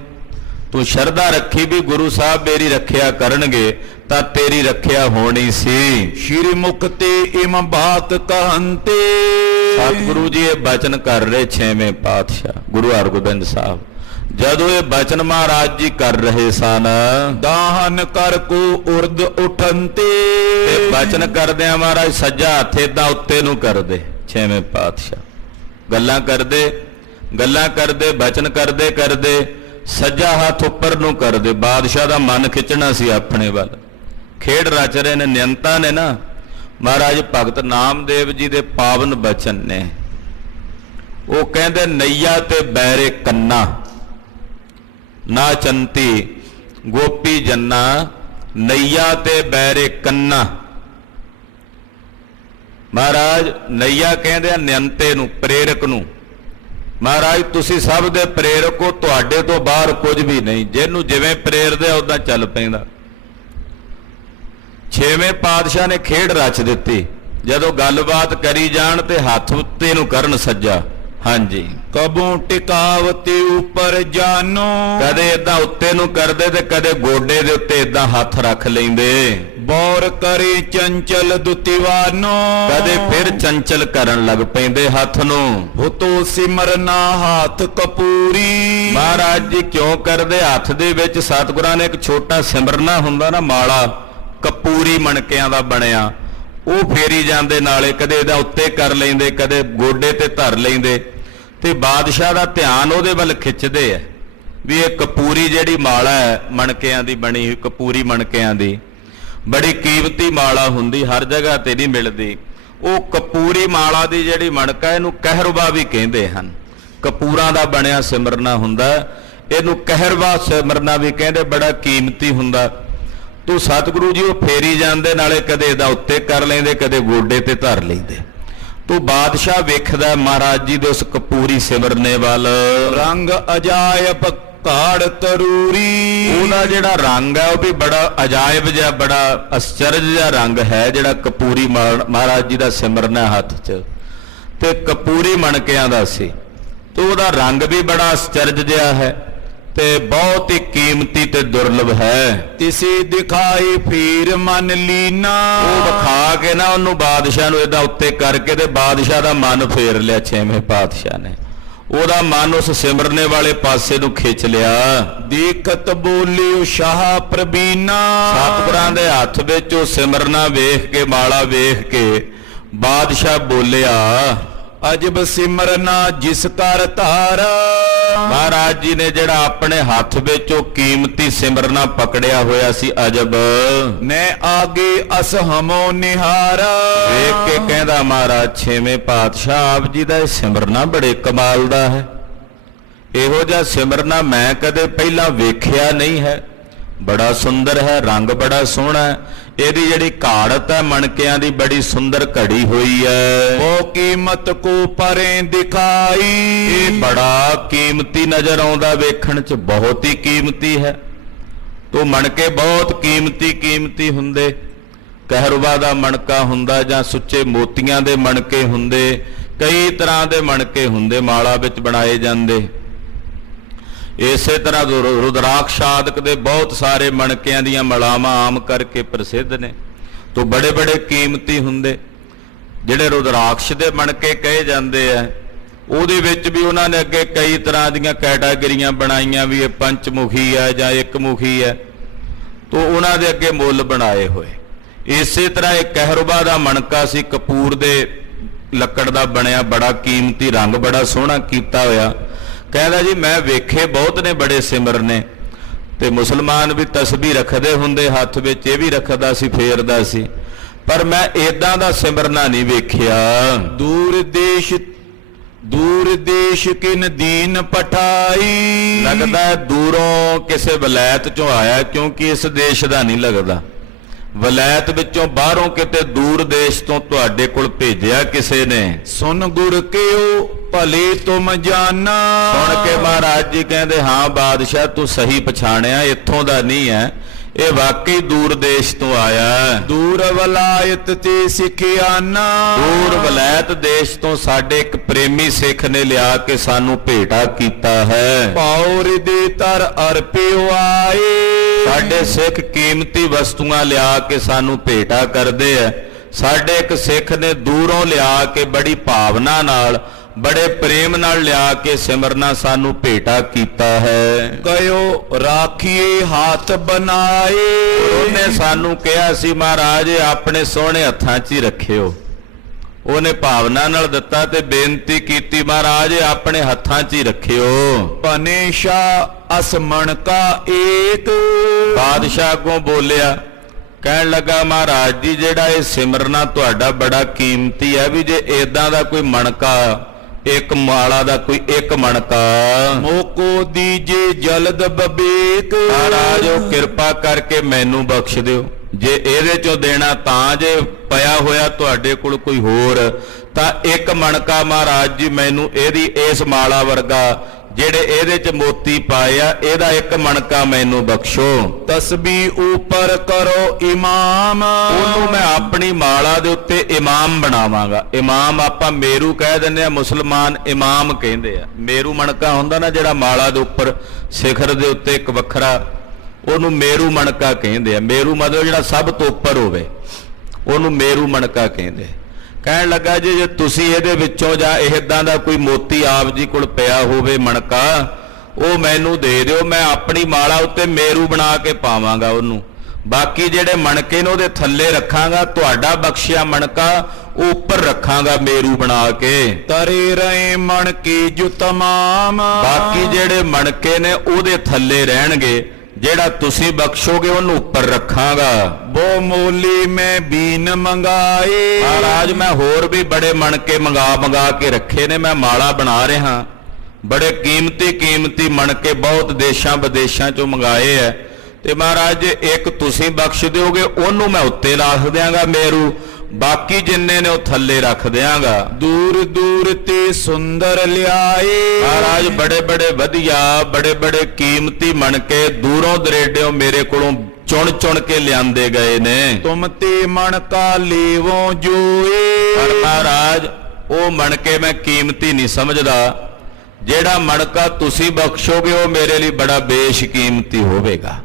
ਤੂੰ ਸ਼ਰਧਾ ਰੱਖੀ ਵੀ ਗੁਰੂ ਸਾਹਿਬ ਮੇਰੀ ਰੱਖਿਆ ਕਰਨਗੇ ਤਾਂ ਤੇਰੀ ਰੱਖਿਆ ਹੋਣੀ ਸੀ। ਸ਼੍ਰੀ ਮੁਖ ਤੇ ਇਮ ਬਾਤ ਕਹੰਤੇ। ਸਤਿਗੁਰੂ ਜੀ ਇਹ ਬਚਨ ਕਰ ਰਹੇ ਛੇਵੇਂ ਪਾਤਸ਼ਾਹ ਗੁਰੂ ਹਰਗੋਬਿੰਦ ਸਾਹਿਬ, ਜਦੋਂ ਇਹ ਬਚਨ ਮਹਾਰਾਜ ਜੀ ਕਰ ਰਹੇ ਸਨ, ਦਾਹਨ ਕਰ ਕੋ ਉਰਦ ਉਠੰਤੇ। ਤੇ ਬਚਨ ਕਰਦਿਆਂ ਮਹਾਰਾਜ ਸੱਜਾ ਹੱਥ ਏਦਾਂ ਉੱਤੇ ਨੂੰ ਕਰਦੇ। ਛੇਵੇਂ ਪਾਤਸ਼ਾਹ ਗੱਲਾਂ ਕਰਦੇ ਬਚਨ ਕਰਦੇ ਸੱਜਾ ਹੱਥ ਉੱਪਰ ਨੂੰ ਕਰਦੇ। ਬਾਦਸ਼ਾਹ ਦਾ ਮਨ ਖਿੱਚਣਾ ਸੀ ਆਪਣੇ ਵੱਲ, ਖੇਡ ਰਚ ਰਹੇ ਨੇ, ਨਿਯੰਤਾ ਨੇ ਨਾ। ਮਹਾਰਾਜ ਭਗਤ ਨਾਮਦੇਵ ਜੀ ਦੇ ਪਾਵਨ ਬਚਨ ਨੇ, ਉਹ ਕਹਿੰਦੇ ਨਈਆ ਤੇ ਬੈਰੇ ਕੰਨਾ ਨਾ ਚੰਤੀ ਗੋਪੀ ਜੰਨਾ ਨਈਆ ਤੇ ਬੈਰੇ ਕੰਨਾ। ਮਹਾਰਾਜ ਨਈਆ ਕਹਿੰਦੇ ਆ ਨਿਯੰਤੇ ਨੂੰ, ਪ੍ਰੇਰਕ ਨੂੰ। ਮਹਾਰਾਜ ਤੁਸੀਂ ਸਭ ਦੇ ਪ੍ਰੇਰਕ ਹੋ, ਤੁਹਾਡੇ ਤੋਂ ਬਾਹਰ ਕੁਝ ਵੀ ਨਹੀਂ। ਜਿਹਨੂੰ ਜਿਵੇਂ ਪ੍ਰੇਰਦੇ ਉਦਾਂ ਚੱਲ ਪੈਂਦਾ। ਛੇਵੇਂ ਪਾਤਸ਼ਾਹ ਨੇ ਖੇਡ ਰਚ ਦਿੱਤੀ, ਜਦੋਂ ਗੱਲਬਾਤ ਕਰੀ ਜਾਣ ਤੇ ਹੱਥ ਉੱਤੇ ਨੂੰ ਕਰਨ ਸੱਜਾ। ਹਾਂਜੀ, ਕਬੋਂ ਟਿਕਾਵਤੇ ਉਪਰ ਜਾਨੋ। ਕਦੇ ਇਦਾਂ ਉੱਤੇ ਨੂੰ ਕਰਦੇ ਤੇ ਕਦੇ ਗੋਡੇ ਦੇ ਉੱਤੇ ਇਦਾਂ ਹੱਥ ਰੱਖ ਲੈਂਦੇ। ਬੌਰ ਕਰੇ ਚੰਚਲ ਦੁਤੀਵਾਨੋ। ਕਦੇ ਫਿਰ ਚੰਚਲ ਕਰਨ ਲੱਗ ਪੈਂਦੇ ਹੱਥ ਨੂੰ। ਹੁਤੋ ਸਿਮਰਨਾ ਹਾਥ ਕਪੂਰੀ। ਮਹਾਰਾਜ ਜੀ ਕਿਉਂ ਕਰਦੇ? ਹੱਥ ਦੇ ਵਿੱਚ ਸਤਿਗੁਰਾਂ ਨੇ ਇੱਕ ਛੋਟਾ ਸਿਮਰਨਾ ਹੁੰਦਾ ਨਾ, ਮਾਲਾ ਕਪੂਰੀ ਮਣਕਿਆਂ ਦਾ ਬਣਿਆ, ਉਹ ਫੇਰੀ ਜਾਂਦੇ ਨਾਲੇ। ਕਦੇ ਇਹਦਾ ਉੱਤੇ ਕਰ ਲੈਂਦੇ, ਕਦੇ ਗੋਡੇ ਤੇ ਧਰ ਲੈਂਦੇ, ਤੇ ਬਾਦਸ਼ਾਹ ਦਾ ਧਿਆਨ ਉਹਦੇ ਵੱਲ ਖਿੱਚਦੇ ਆ ਵੀ ਇਹ ਕਪੂਰੀ ਜਿਹੜੀ ਮਾਲਾ ਹੈ ਮਣਕਿਆਂ ਦੀ ਬਣੀ ਹੋਈ, ਕਪੂਰੀ ਮਣਕਿਆਂ ਦੀ ਬੜੀ ਕੀਮਤੀ ਮਾਲਾ ਹੁੰਦੀ, ਹਰ ਜਗ੍ਹਾ ਤੇ ਨਹੀਂ ਮਿਲਦੀ। ਉਹ ਕਪੂਰੀ ਮਾਲਾ ਦੀ ਜਿਹੜੀ ਮਣਕਾ, ਇਹਨੂੰ ਕਹਿਰਵਾ ਵੀ ਕਹਿੰਦੇ ਹਨ। ਕਪੂਰਾਂ ਦਾ ਬਣਿਆ ਸਿਮਰਨਾ ਹੁੰਦਾ, ਇਹਨੂੰ ਕਹਿਰਵਾ ਸਿਮਰਨਾ ਵੀ ਕਹਿੰਦੇ, ਬੜਾ ਕੀਮਤੀ ਹੁੰਦਾ। ਤੂੰ ਸਤਿਗੁਰੂ ਜੀ ਉਹ ਫੇਰੀ ਜਾਂਦੇ, ਨਾਲੇ ਕਦੇ ਇਹਦਾ ਉੱਤੇ ਕਰ ਲੈਂਦੇ, ਕਦੇ ਗੋਡੇ ਤੇ ਧਰ ਲੈਂਦੇ। ਤੂੰ ਬਾਦਸ਼ਾਹ ਵੇਖਦਾ ਮਹਾਰਾਜ ਜੀ ਦੇ ਉਸ ਕਪੂਰੀ ਸਿਮਰਨੇ ਵੱਲ। ਰੰਗ ਅਜਾਇਬ ਕਾੜ ਤਰੂਰੀ। ਉਹਦਾ ਜਿਹੜਾ ਰੰਗ ਹੈ ਉਹ ਵੀ ਬੜਾ ਅਜਾਇਬ ਜਿਹਾ, ਬੜਾ ਅਸਚਰਜ ਜਿਹਾ ਰੰਗ ਹੈ, ਜਿਹੜਾ ਕਪੂਰੀ ਮਹਾਰਾਜ ਜੀ ਦਾ ਸਿਮਰਨਾ ਹੱਥ 'ਚ, ਤੇ ਕਪੂਰੀ ਮਣਕਿਆਂ ਦਾ ਸੀ। ਤੇ ਉਹਦਾ ਰੰਗ ਵੀ ਬੜਾ ਅਸਚਰਜ ਜਿਹਾ ਹੈ ਤੇ ਬਹੁਤ ਹੀ ਕੀਮਤੀ ਤੇ ਦੁਰਲਭ ਹੈ। ਤਿਸੇ ਦਿਖਾਈ ਫੀਰ ਮਨ ਲੀਨਾ। ਉਹ ਵਿਖਾ ਕੇ ਨਾ ਉਹਨੂੰ ਬਾਦਸ਼ਾਹ ਨੂੰ ਇਹਦਾ ਉੱਤੇ ਕਰਕੇ ਤੇ ਬਾਦਸ਼ਾਹ ਦਾ ਮਨ ਫੇਰ ਲਿਆ ਛੇਵੇਂ ਪਾਤਸ਼ਾਹ ਨੇ। ਉਹਦਾ ਮਨ ਉਸ ਸਿਮਰਨੇ ਵਾਲੇ ਪਾਸੇ ਨੂੰ ਖਿੱਚ ਲਿਆ। ਦੇਖਤ ਬੋਲਿਓ ਸ਼ਾਹ ਪ੍ਰਬੀਨਾ। ਸਤਿਗੁਰਾਂ ਦੇ ਹੱਥ ਵਿੱਚ ਉਹ ਸਿਮਰਨਾ ਵੇਖ ਕੇ, ਮਾਲਾ ਵੇਖ ਕੇ ਬਾਦਸ਼ਾਹ ਬੋਲਿਆ, ਅਜਬ ਸਿਮਰਨਾ ਜਿਸ ਕਰ ਧਾਰਾ। ਮਹਾਰਾਜ ਜੀ ਨੇ ਜਿਹੜਾ ਆਪਣੇ ਹੱਥ ਵਿੱਚ ਉਹ ਕੀਮਤੀ ਸਿਮਰਨਾ ਪਕੜਿਆ ਹੋਇਆ ਸੀ, ਅਜਬ ਨੇ ਆਗੇ ਅਸ ਹਮੋ ਨਿਹਾਰਾ। ਵੇਖ ਕੇ ਕਹਿੰਦਾ ਮਹਾਰਾਜ ਛੇਵੇਂ ਪਾਤਸ਼ਾਹ ਆਪ ਜੀ ਦਾ ਇਹ ਸਿਮਰਨਾ ਬੜੇ ਕਮਾਲ ਦਾ ਹੈ। ਇਹੋ ਜਿਹਾ ਸਿਮਰਨਾ ਮੈਂ ਕਦੇ ਪਹਿਲਾਂ ਵੇਖਿਆ ਨਹੀਂ ਹੈ। ਬੜਾ ਸੁੰਦਰ ਹੈ, ਰੰਗ ਬੜਾ ਸੋਹਣਾ ਹੈ। ਇਹਦੀ ਜਿਹੜੀ ਘਾੜਤ ਹੈ ਮਣਕਿਆਂ ਦੀ, ਬੜੀ ਸੁੰਦਰ ਘੜੀ ਹੋਈ ਹੈ। ਉਹ ਕੀਮਤ ਕੋ ਪਰੇ ਦਿਖਾਈ। ਇਹ ਬੜਾ ਕੀਮਤੀ ਨਜ਼ਰ ਆਉਂਦਾ, ਵੇਖਣ 'ਚ ਬਹੁਤ ਹੀ ਕੀਮਤੀ ਹੈ। ਤੋ ਮਣਕੇ ਬਹੁਤ ਕੀਮਤੀ ਹੁੰਦੇ। ਕਹਿਰਵਾ ਦਾ ਮਣਕਾ ਹੁੰਦਾ ਜਾਂ ਸੁੱਚੇ ਮੋਤੀਆਂ ਦੇ ਮਣਕੇ ਹੁੰਦੇ, ਕਈ ਤਰ੍ਹਾਂ ਦੇ ਮਣਕੇ ਹੁੰਦੇ, ਮਾਲਾ ਵਿੱਚ ਬਣਾਏ ਜਾਂਦੇ। ਇਸੇ ਤਰ੍ਹਾਂ ਰੁਦਰਾਕਸ਼ ਆਦਿਕ ਦੇ ਬਹੁਤ ਸਾਰੇ ਮਣਕਿਆਂ ਦੀਆਂ ਮਾਲਾਵਾਂ ਆਮ ਕਰਕੇ ਪ੍ਰਸਿੱਧ ਨੇ। ਤੋ ਬੜੇ ਬੜੇ ਕੀਮਤੀ ਹੁੰਦੇ। ਜਿਹੜੇ ਰੁਦਰਾਕਸ਼ ਦੇ ਮਣਕੇ ਕਹੇ ਜਾਂਦੇ ਆ, ਉਹਦੇ ਵਿੱਚ ਵੀ ਉਹਨਾਂ ਨੇ ਅੱਗੇ ਕਈ ਤਰ੍ਹਾਂ ਦੀਆਂ ਕੈਟਾਗਰੀਆਂ ਬਣਾਈਆਂ ਵੀ ਇਹ ਪੰਚਮੁਖੀ ਹੈ ਜਾਂ ਇੱਕਮੁਖੀ ਹੈ। ਤੋ ਉਹਨਾਂ ਦੇ ਅੱਗੇ ਮੁੱਲ ਬਣਾਏ ਹੋਏ। ਇਸੇ ਤਰ੍ਹਾਂ ਇਹ ਕਹਿਰਵਾ ਦਾ ਮਣਕਾ ਸੀ, ਕਪੂਰ ਦੇ ਲੱਕੜ ਦਾ ਬਣਿਆ, ਬੜਾ ਕੀਮਤੀ, ਰੰਗ ਬੜਾ ਸੋਹਣਾ ਕੀਤਾ ਹੋਇਆ। ਕਹਿੰਦਾ ਜੀ ਮੈਂ ਵੇਖੇ ਬਹੁਤ ਨੇ ਬੜੇ ਸਿਮਰਨੇ, ਤੇ ਮੁਸਲਮਾਨ ਵੀ ਤਸਬੀਹ ਰੱਖਦੇ ਹੁੰਦੇ ਹੱਥ ਵਿੱਚ, ਇਹ ਵੀ ਰੱਖਦਾ ਸੀ, ਫੇਰਦਾ ਸੀ, ਪਰ ਮੈਂ ਏਦਾਂ ਦਾ ਸਿਮਰਨਾ ਨਹੀਂ ਵੇਖਿਆ। ਦੂਰ ਦੇਸ਼ ਕਿਨ ਦੀਨ ਪਠਾਈ। ਲੱਗਦਾ ਦੂਰੋਂ ਕਿਸੇ ਵਲੈਤ ਚੋਂ ਆਇਆ, ਕਿਉਂਕਿ ਇਸ ਦੇਸ਼ ਦਾ ਨਹੀਂ ਲੱਗਦਾ। ਵਲੈਤ ਵਿੱਚੋਂ ਬਾਹਰੋਂ ਕਿਤੇ ਦੂਰ ਦੇਸ਼ ਤੋਂ ਤੁਹਾਡੇ ਕੋਲ ਭੇਜਿਆ ਕਿਸੇ ਨੇ। ਸੁਨ ਗੁਰ ਕਿਉ ਭਲੇ ਤੁਮ ਜਾਨਾ। ਸੁਣ ਕੇ ਮਹਾਰਾਜ ਜੀ ਕਹਿੰਦੇ ਹਾਂ ਬਾਦਸ਼ਾਹ ਤੂੰ ਸਹੀ ਪਛਾਣਿਆ, ਇੱਥੋਂ ਦਾ ਨਹੀਂ ਹੈ, ਇਹ ਵਾਕਈ ਦੂਰ ਦੇਸ਼ ਤੋਂ ਆਇਆ। ਦੂਰ ਵਲਾਇਤ ਤੇ ਸਿੱਖਿਆਨਾ। ਦੂਰ ਵਲਾਇਤ ਦੇਸ਼ ਤੋਂ ਸਾਡੇ ਇੱਕ ਪ੍ਰੇਮੀ ਸਿੱਖ ਨੇ ਲਿਆ ਕੇ ਸਾਨੂੰ ਭੇਟਾ ਕੀਤਾ ਹੈ। ਪੌਰ ਦੇ ਤਰ ਅਰਪਿਓ ਆਏ। ਸਾਡੇ ਸਿੱਖ ਕੀਮਤੀ ਵਸਤੂਆਂ ਲਿਆ ਕੇ ਸਾਨੂੰ ਭੇਟਾ ਕਰਦੇ ਆ। ਸਾਡੇ ਇੱਕ ਸਿੱਖ ਨੇ ਦੂਰੋਂ ਲਿਆ ਕੇ ਬੜੀ ਭਾਵਨਾ ਨਾਲ, ਬੜੇ ਪ੍ਰੇਮ ਨਾਲ ਲਿਆ ਕੇ ਸਿਮਰਨਾ ਸਾਨੂੰ ਭੇਟਾ ਕੀਤਾ ਹੈ। ਗਇਓ ਰਾਖੀਏ ਹੱਥ ਬਣਾਏ। ਉਹਨੇ ਸਾਨੂੰ ਕਿਹਾ ਸੀ ਮਹਾਰਾਜ ਆਪਣੇ ਸੋਹਣੇ ਹੱਥਾਂ 'ਚ ਹੀ ਰੱਖਿਓ। ਉਹਨੇ ਭਾਵਨਾ ਨਾਲ ਦਿੱਤਾ ਤੇ ਬੇਨਤੀ ਕੀਤੀ ਮਹਾਰਾਜ ਆਪਣੇ ਹੱਥਾਂ 'ਚ ਹੀ ਰੱਖਿਓ। ਪਨੇਸ਼ਾ ਅਸਮਣ ਕਾ ਏਕ। ਬਾਦਸ਼ਾਹ ਅੱਗੋਂ ਬੋਲਿਆ, ਕਹਿਣ ਲੱਗਾ ਮਹਾਰਾਜ ਜੀ ਜਿਹੜਾ ਇਹ ਸਿਮਰਨਾ ਤੁਹਾਡਾ ਬੜਾ ਕੀਮਤੀ ਹੈ, ਵੀ ਜੇ ਏਦਾਂ ਦਾ ਕੋਈ ਮਣਕਾ ਇੱਕ ਮਾਲਾ ਦਾ ਕੋਈ ਇੱਕ ਮਣਕਾ ਮੋਕੋ ਦੀਜੇ ਜਲਦ ਬਬੀਕ। ਮਹਾਰਾਜ ਉਹ ਕਿਰਪਾ ਕਰਕੇ ਮੈਨੂੰ ਬਖਸ਼ ਦਿਓ, ਜੇ ਇਹਦੇ ਚੋਂ ਦੇਣਾ ਤਾਂ, ਜੇ ਪਿਆ ਹੋਇਆ ਤੁਹਾਡੇ ਕੋਲ ਕੋਈ ਹੋਰ ਤਾਂ ਇੱਕ ਮਣਕਾ ਮਹਾਰਾਜ ਜੀ ਮੈਨੂੰ ਇਹਦੀ ਇਸ ਮਾਲਾ ਵਰਗਾ ਜਿਹੜੇ ਇਹਦੇ ਚ ਮੋਤੀ ਪਾਏ ਆ ਇਹਦਾ ਇੱਕ ਮਣਕਾ ਮੈਨੂੰ ਬਖਸ਼ੋ। ਤਸਬੀ ਉਪਰ ਕਰੋ ਇਮਾਮ। ਉਹਨੂੰ ਮੈਂ ਆਪਣੀ ਮਾਲਾ ਦੇ ਉੱਤੇ ਇਮਾਮ ਬਣਾਵਾਂਗਾ। ਇਮਾਮ ਆਪਾਂ ਮੇਰੂ ਕਹਿ ਦਿੰਦੇ ਆ, ਮੁਸਲਮਾਨ ਇਮਾਮ ਕਹਿੰਦੇ ਆ। ਮੇਰੂ ਮਣਕਾ ਹੁੰਦਾ ਨਾ ਜਿਹੜਾ ਮਾਲਾ ਦੇ ਉੱਪਰ ਸਿਖਰ ਦੇ ਉੱਤੇ ਇੱਕ ਵੱਖਰਾ, ਉਹਨੂੰ ਮੇਰੂ ਮਣਕਾ ਕਹਿੰਦੇ ਆ। ਮੇਰੂ ਮਤਲਬ ਜਿਹੜਾ ਸਭ ਤੋਂ ਉੱਪਰ ਹੋਵੇ, ਉਹਨੂੰ ਮੇਰੂ ਮਣਕਾ ਕਹਿੰਦੇ। ਕਹਿਣ ਲੱਗਾ ਜੀ ਜੇ ਤੁਸੀਂ ਇਹਦੇ ਵਿੱਚੋਂ ਜਾਂ ਇਦਾਂ ਦਾ ਕੋਈ ਮੋਤੀ ਆਪ ਜੀ ਕੋਲ ਪਿਆ ਹੋਵੇ ਮਣਕਾ, ਉਹ ਮੈਨੂੰ ਦੇ ਦਿਓ, ਮੈਂ ਆਪਣੀ ਮਾਲਾ ਉੱਤੇ ਮੇਰੂ ਬਣਾ ਕੇ ਪਾਵਾਂਗਾ ਉਹਨੂੰ। ਬਾਕੀ ਜਿਹੜੇ ਮਣਕੇ ਨੇ ਉਹਦੇ ਥੱਲੇ ਰੱਖਾਂਗਾ, ਤੁਹਾਡਾ ਬਖਸ਼ਿਆ ਮਣਕਾ ਉਹ ਉੱਪਰ ਰੱਖਾਂਗਾ ਮੇਰੂ ਬਣਾ ਕੇ। ਤਰੇ ਰਹੇ ਮਣਕੇ ਜੋ ਤਮਾਮ। ਬਾਕੀ ਜਿਹੜੇ ਮਣਕੇ ਨੇ ਉਹਦੇ ਥੱਲੇ ਰਹਿਣਗੇ, ਜਿਹੜਾ ਤੁਸੀਂ ਬਖਸ਼ੋਗੇ ਉਹਨੂੰ ਉੱਪਰ ਰੱਖਾਂਗਾ। ਬੋ ਮੋਲੀ ਮੈਂ ਬੀਨ ਮੰਗਾਏ। ਮਹਾਰਾਜ ਮੈਂ ਹੋਰ ਵੀ ਬੜੇ ਮਣਕੇ ਮੰਗਾ ਕੇ ਰੱਖੇ ਨੇ, ਮੈਂ ਮਾਲਾ ਬਣਾ ਰਿਹਾ। ਬੜੇ ਕੀਮਤੀ ਮਣਕੇ ਬਹੁਤ ਦੇਸ਼ਾਂ ਵਿਦੇਸ਼ਾਂ ਚੋਂ ਮੰਗਾਏ ਐ, ਤੇ ਮਹਾਰਾਜ ਜੇ ਇੱਕ ਤੁਸੀਂ ਬਖਸ਼ ਦਿਓਗੇ ਉਹਨੂੰ ਮੈਂ ਉੱਤੇ ਰੱਖ ਦਿਆਂਗਾ ਮੇਰੂ, ਬਾਕੀ ਜਿੰਨੇ ਨੇ ਉਹ ਥੱਲੇ ਰੱਖ ਦਿਆਂਗਾ। ਦੂਰ ਦੂਰ ਤੇ ਸੁੰਦਰ ਲਿਆਏ। ਮਹਾਰਾਜ ਬੜੇ ਬੜੇ ਵਧੀਆ ਬੜੇ ਕੀਮਤੀ ਮਣਕੇ ਦੂਰੋਂ ਦਰੇਡਿਓਂ ਮੇਰੇ ਕੋਲੋਂ ਚੁਣ ਕੇ ਲਿਆਂਦੇ ਗਏ ਨੇ। ਤੁਮ ਤੇ ਮਣਕਾ ਲੇਵੋ ਜੋਏ। ਪਰ ਮਹਾਰਾਜ ਉਹ ਮਣਕੇ ਮੈਂ ਕੀਮਤੀ ਨਹੀਂ ਸਮਝਦਾ, ਜਿਹੜਾ ਮਣਕਾ ਤੁਸੀਂ ਬਖਸ਼ੋਗੇ ਉਹ ਮੇਰੇ ਲਈ ਬੜਾ ਬੇਸ਼ਕੀਮਤੀ ਹੋਵੇਗਾ।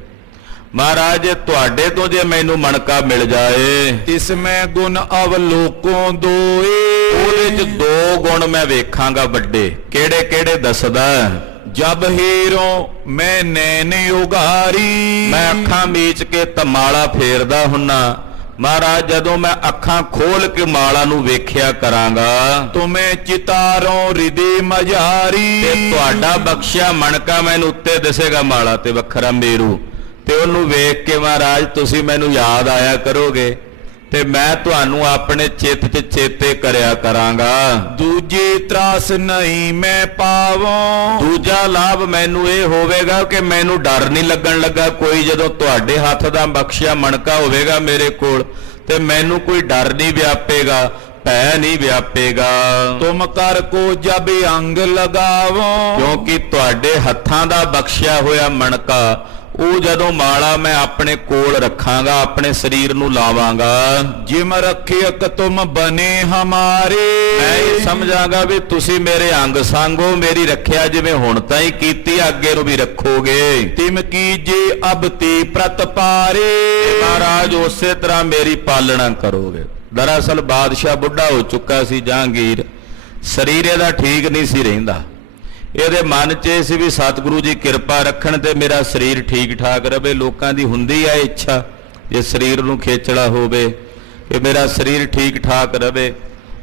ਮਹਾਰਾਜ ਤੁਹਾਡੇ ਤੋਂ ਜੇ ਮੈਨੂੰ ਮਣਕਾ ਮਿਲ ਜਾਏ, ਤਿਸ ਮੈਂ ਗੁਣ ਅਵਲੋਕੋਂ ਦੋਏ। ਉਹਦੇ ਚ ਦੋ ਗੁਣ ਮੈਂ ਵੇਖਾਂਗਾ ਵੱਡੇ। ਕਿਹੜੇ ਕਿਹੜੇ ਦੱਸਦਾ? ਜਬ ਹੀਰੋ ਮੈਂ ਨੈਣ ਉਗਾਰੀ। ਮੈਂ ਅੱਖਾਂ ਮੀਚ ਕੇ ਧਮਾਲਾ ਫੇਰਦਾ ਹੁੰਨਾ। ਮਹਾਰਾਜ ਜਦੋਂ ਮੈਂ ਅੱਖਾਂ ਖੋਲ ਕੇ ਮਾਲਾ ਨੂੰ ਵੇਖਿਆ ਕਰਾਂਗਾ, ਤੁਮੇ ਚਿਤਾਰੋਂ ਹਿਰਦੇ ਮਝਾਰੀ। ਤੇ ਤੁਹਾਡਾ ਬਖਸ਼ਿਆ ਮਣਕਾ ਮੈਨੂੰ ਉੱਤੇ ਦਿਸੇਗਾ ਮਾਲਾ ਤੇ ਵੱਖਰਾ ਮੇਰੂ, ਤੇ ਉਹਨੂੰ ਵੇਖ ਕੇ ਮਹਾਰਾਜ ਤੁਸੀਂ ਮੈਨੂੰ ਯਾਦ ਆਇਆ ਕਰੋਗੇ, ਤੇ ਮੈਂ ਤੁਹਾਨੂੰ ਆਪਣੇ ਚਿੱਤ 'ਚ ਚੇਤੇ ਕਰਿਆ ਕਰਾਂਗਾ। ਦੂਜੀ ਤਰਾਸ ਨਹੀਂ ਮੈਂ ਪਾਵਾਂ। ਦੂਜਾ ਲਾਭ ਮੈਨੂੰ ਇਹ ਹੋਵੇਗਾ ਕਿ ਮੈਨੂੰ ਡਰ ਨਹੀਂ ਲੱਗਣ ਲੱਗਾ ਕੋਈ, ਜਦੋਂ ਤੁਹਾਡੇ ਹੱਥ ਦਾ ਬਖਸ਼ਿਆ ਮਣਕਾ ਹੋਵੇਗਾ ਮੇਰੇ ਕੋਲ, ਤੇ ਮੈਨੂੰ ਕੋਈ ਡਰ ਨਹੀਂ ਵਿਆਪੇਗਾ, ਭੈ ਨਹੀਂ ਵਿਆਪੇਗਾ। ਤੁਮ ਕਰ ਕੋ ਜਬ ਅੰਗ ਲਗਾਵੋ। ਕਿਉਂਕਿ ਤੁਹਾਡੇ ਹੱਥਾਂ ਦਾ ਬਖਸ਼ਿਆ ਹੋਇਆ ਮਣਕਾ ਉਹ ਜਦੋਂ ਮਾਲਾ ਮੈਂ ਆਪਣੇ ਕੋਲ ਰੱਖਾਂਗਾ, ਆਪਣੇ ਸਰੀਰ ਨੂੰ ਲਾਵਾਂਗਾ। ਜਿਮ ਰੱਖਿਅਕ ਤੁਮ ਬਨੇ ਹਮਾਰੇ। ਮੈਂ ਇਹ ਸਮਝਾਂਗਾ ਵੀ ਤੁਸੀਂ ਮੇਰੇ ਅੰਗ ਸੰਗ ਹੋ, ਮੇਰੀ ਰੱਖਿਆ ਜਿਵੇਂ ਹੁਣ ਤਾਈਂ ਕੀਤੀ ਅੱਗੇ ਨੂੰ ਵੀ ਰੱਖੋਗੇ। ਤਿਮ ਕੀਜੇ ਅਬ ਤੇ ਪ੍ਰਤ ਪਾਰੇ। ਮਹਾਰਾਜ ਉਸੇ ਤਰ੍ਹਾਂ ਮੇਰੀ ਪਾਲਣਾ ਕਰੋਗੇ। ਦਰਅਸਲ ਬਾਦਸ਼ਾਹ ਬੁੱਢਾ ਹੋ ਚੁੱਕਾ ਸੀ ਜਹਾਂਗੀਰ, ਸਰੀਰ ਇਹਦਾ ਠੀਕ ਨਹੀਂ ਸੀ ਰਹਿੰਦਾ। ਇਹਦੇ ਮਨ 'ਚ ਇਹ ਸੀ ਵੀ ਸਤਿਗੁਰੂ ਜੀ ਕਿਰਪਾ ਰੱਖਣ ਤੇ ਮੇਰਾ ਸਰੀਰ ਠੀਕ ਠਾਕ ਰਵੇ। ਲੋਕਾਂ ਦੀ ਹੁੰਦੀ ਹੈ ਇੱਛਾ, ਜੇ ਸਰੀਰ ਨੂੰ ਖੇਚਲਾ ਹੋਵੇ ਕਿ ਮੇਰਾ ਸਰੀਰ ਠੀਕ ਠਾਕ ਰਵੇ,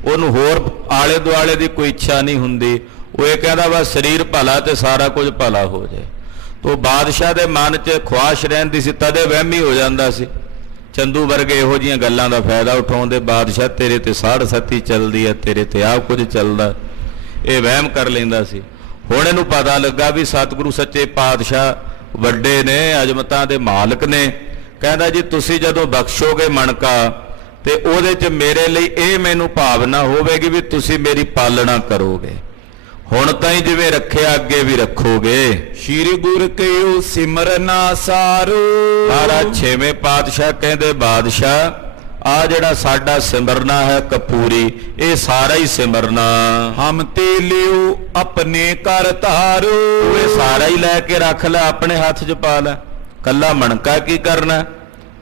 ਉਹਨੂੰ ਹੋਰ ਆਲੇ ਦੁਆਲੇ ਦੀ ਕੋਈ ਇੱਛਾ ਨਹੀਂ ਹੁੰਦੀ। ਉਹ ਇਹ ਕਹਿੰਦਾ ਵਾ ਸਰੀਰ ਭਲਾ ਤੇ ਸਾਰਾ ਕੁਝ ਭਲਾ ਹੋ ਜਾਏ। ਤੋ ਬਾਦਸ਼ਾਹ ਦੇ ਮਨ 'ਚ ਖੁਆਇਸ਼ ਰਹਿੰਦੀ ਸੀ, ਤਦੇ ਵਹਿਮੀ ਹੋ ਜਾਂਦਾ ਸੀ। ਚੰਦੂ ਵਰਗੇ ਇਹੋ ਜਿਹੀਆਂ ਗੱਲਾਂ ਦਾ ਫਾਇਦਾ ਉਠਾਉਂਦੇ, ਬਾਦਸ਼ਾਹ ਤੇਰੇ ਤੇ ਸਾੜ ਸੱਤੀ ਚੱਲਦੀ ਹੈ, ਤੇਰੇ ਤੇ ਆਹ ਕੁਝ ਚੱਲਦਾ, ਇਹ ਵਹਿਮ ਕਰ ਲੈਂਦਾ ਸੀ। ਹੁਣ ਇਹਨੂੰ ਪਤਾ ਲੱਗਾ ਵੀ ਸਤਿਗੁਰੂ ਸੱਚੇ ਪਾਤਸ਼ਾਹ ਵੱਡੇ ਨੇ, ਅਜ਼ਮਤਾਂ ਦੇ ਮਾਲਕ ਨੇ। ਕਹਿੰਦਾ ਜੀ ਤੁਸੀਂ ਜਦੋਂ ਬਖਸ਼ੋਗੇ ਮਣਕਾ, ਤੇ ਉਹਦੇ 'ਚ ਮੇਰੇ ਲਈ ਇਹ ਮੈਨੂੰ ਭਾਵਨਾ ਹੋਵੇਗੀ ਵੀ ਤੁਸੀਂ ਮੇਰੀ ਪਾਲਣਾ ਕਰੋਗੇ। ਹੁਣ ਤਾਈਂ ਜਿਵੇਂ ਰੱਖਿਆ ਅੱਗੇ ਵੀ ਰੱਖੋਗੇ। ਸ਼੍ਰੀ ਗੁਰ ਕਹਿਓ ਸਿਮਰਨਾ ਸਾਰੂ। ਮਹਾਰਾਜ ਛੇਵੇਂ ਪਾਤਸ਼ਾਹ ਕਹਿੰਦੇ ਬਾਦਸ਼ਾਹ ਆ ਜਿਹੜਾ ਸਾਡਾ ਸਿਮਰਨਾ ਹੈ ਕਪੂਰੀ, ਇਹ ਸਾਰਾ ਹੀ ਸਿਮਰਨਾ। ਹਮ ਤੇ ਲਿਓ ਆਪਣੇ ਕਰ ਧਾਰੂ। ਇਹ ਸਾਰਾ ਹੀ ਲੈ ਕੇ ਰੱਖ ਲੈ, ਆਪਣੇ ਹੱਥ 'ਚ ਪਾ ਲੈ, ਕੱਲਾ ਮਣਕਾ ਕੀ ਕਰਨਾ।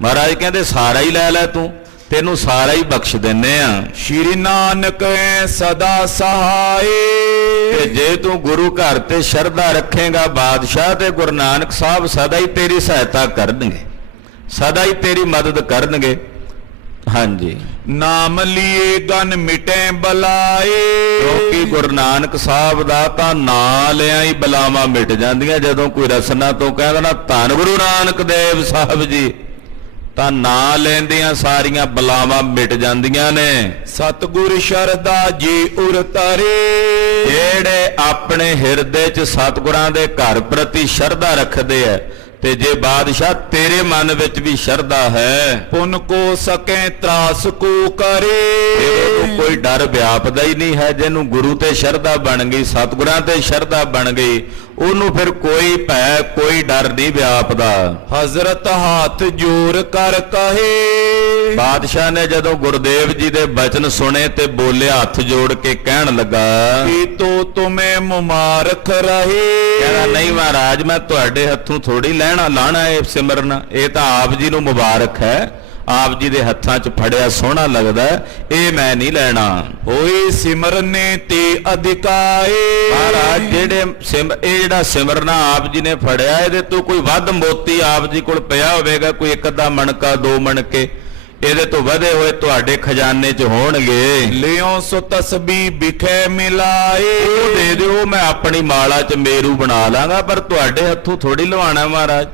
ਮਹਾਰਾਜ ਕਹਿੰਦੇ ਸਾਰਾ ਹੀ ਲੈ ਲੈ ਤੂੰ, ਤੈਨੂੰ ਸਾਰਾ ਹੀ ਬਖਸ਼ ਦਿੰਨੇ ਆ। ਸ਼੍ਰੀ ਨਾਨਕ ਸਦਾ ਸਹਾਏ। ਤੇ ਜੇ ਤੂੰ ਗੁਰੂ ਘਰ ਤੇ ਸ਼ਰਧਾ ਰੱਖੇਗਾ ਬਾਦਸ਼ਾਹ, ਤੇ ਗੁਰੂ ਨਾਨਕ ਸਾਹਿਬ ਸਦਾ ਹੀ ਤੇਰੀ ਸਹਾਇਤਾ ਕਰਨਗੇ, ਸਦਾ ਹੀ ਤੇਰੀ ਮਦਦ ਕਰਨਗੇ। ਹਾਂਜੀ, ਨਾਮ ਲਿਏ ਗਨ ਮਿਟੇ ਬਲਾਏ। ਕਿਉਂਕਿ ਗੁਰੂ ਨਾਨਕ ਸਾਹਿਬ ਦਾ ਤਾਂ ਨਾਂ ਲਿਆ ਹੀ ਬਲਾਵਾਂ ਮਿਟ ਜਾਂਦੀਆਂ। ਜਦੋਂ ਕੋਈ ਰਸਨਾ ਤੋਂ ਕਹਿੰਦਾ ਨਾ ਧੰਨ ਗੁਰੂ ਨਾਨਕ ਦੇਵ ਸਾਹਿਬ ਜੀ, ਤਾਂ ਨਾਂ ਲੈਂਦੀਆਂ ਸਾਰੀਆਂ ਬਲਾਵਾਂ ਮਿਟ ਜਾਂਦੀਆਂ ਨੇ। ਸਤਿਗੁਰ ਸ਼ਰਧਾ ਜੀ ਉਰ ਤਾਰੇ, ਜਿਹੜੇ ਆਪਣੇ ਹਿਰਦੇ 'ਚ ਸਤਿਗੁਰਾਂ ਦੇ ਘਰ ਪ੍ਰਤੀ ਸ਼ਰਧਾ ਰੱਖਦੇ ਐ, ਤੇ ਜੇ ਬਾਦਸ਼ਾਹ ਤੇਰੇ ਮਨ ਵਿੱਚ ਵੀ ਸ਼ਰਧਾ ਹੈ, ਪੁਨ ਕੋ ਸਕੈ ਤਰਾਸ ਕੋ ਕਰੇ, ਉਹਨੂੰ ਕੋਈ ਡਰ ਵਿਆਪਦਾ ਹੀ ਨਹੀਂ ਹੈ। ਜਿਹਨੂੰ ਗੁਰੂ ਤੇ ਸ਼ਰਧਾ ਬਣ ਗਈ, ਸਤਿਗੁਰਾਂ ਤੇ ਸ਼ਰਧਾ ਬਣ ਗਈ, ਉਹਨੂੰ ਫਿਰ ਕੋਈ ਭੈ ਕੋਈ ਡਰ ਨਹੀਂ ਵਿਆਪਦਾ। ਹਜ਼ਰਤ ਹੱਥ ਜੋਰ ਕਰ ਕਹੇ, ਬਾਦਸ਼ਾਹ ਨੇ ਜਦੋਂ ਗੁਰਦੇਵ ਜੀ ਦੇ ਬਚਨ ਸੁਣੇ ਤੇ ਬੋਲਿਆ, ਹੱਥ ਜੋੜ ਕੇ ਕਹਿਣ ਲੱਗਾ, ਕੀ ਤੋ ਤੁਮੇ ਮੁਬਾਰਕ ਰਹੇ। ਕਹਿੰਦਾ ਨਹੀਂ ਮਹਾਰਾਜ, ਮੈਂ ਤੁਹਾਡੇ ਹੱਥੋਂ ਥੋੜੀ ਲਾਣਾ ਇਹ ਸਿਮਰਨ, ਇਹ ਤਾਂ ਆਪ ਜੀ ਨੂੰ ਮੁਬਾਰਕ ਹੈ, ਆਪ ਜੀ ਦੇ ਹੱਥਾਂ 'ਚ ਫੜਿਆ ਸੋਹਣਾ ਲੱਗਦਾ, ਇਹ ਮੈਂ ਨਹੀਂ ਲੈਣਾ। ਹੋਈ ਸਿਮਰਨੇ ਤੇ ਅਧਿਕਾਏ, ਮਹਾਰਾਜ ਇਹ ਜਿਹੜਾ ਸਿਮਰਨਾ ਆਪ ਜੀ ਨੇ ਫੜਿਆ, ਇਹਦੇ ਤੋਂ ਕੋਈ ਵੱਧ ਮੋਤੀ ਆਪ ਜੀ ਕੋਲ ਪਿਆ ਹੋਵੇਗਾ, ਕੋਈ ਇੱਕ ਅੱਧਾ ਮਣਕਾ ਦੋ ਮਣਕੇ, ਇਹਦੇ ਤੋਂ ਵਧੇ ਹੋਏ ਤੁਹਾਡੇ ਖਜ਼ਾਨੇ 'ਚ ਹੋਣਗੇ। ਲਿਓ ਸੋ ਤਸਬੀ ਬਿਖੇ ਮਿਲਾਏ, ਉਹ ਦੇ ਦਿਓ, ਮੈਂ ਆਪਣੀ ਮਾਲਾ 'ਚ ਮੇਰੂ ਬਣਾ ਲਾਂਗਾ, ਪਰ ਤੁਹਾਡੇ ਹੱਥੋਂ ਥੋੜੀ ਲਵਾਣਾ ਮਹਾਰਾਜ।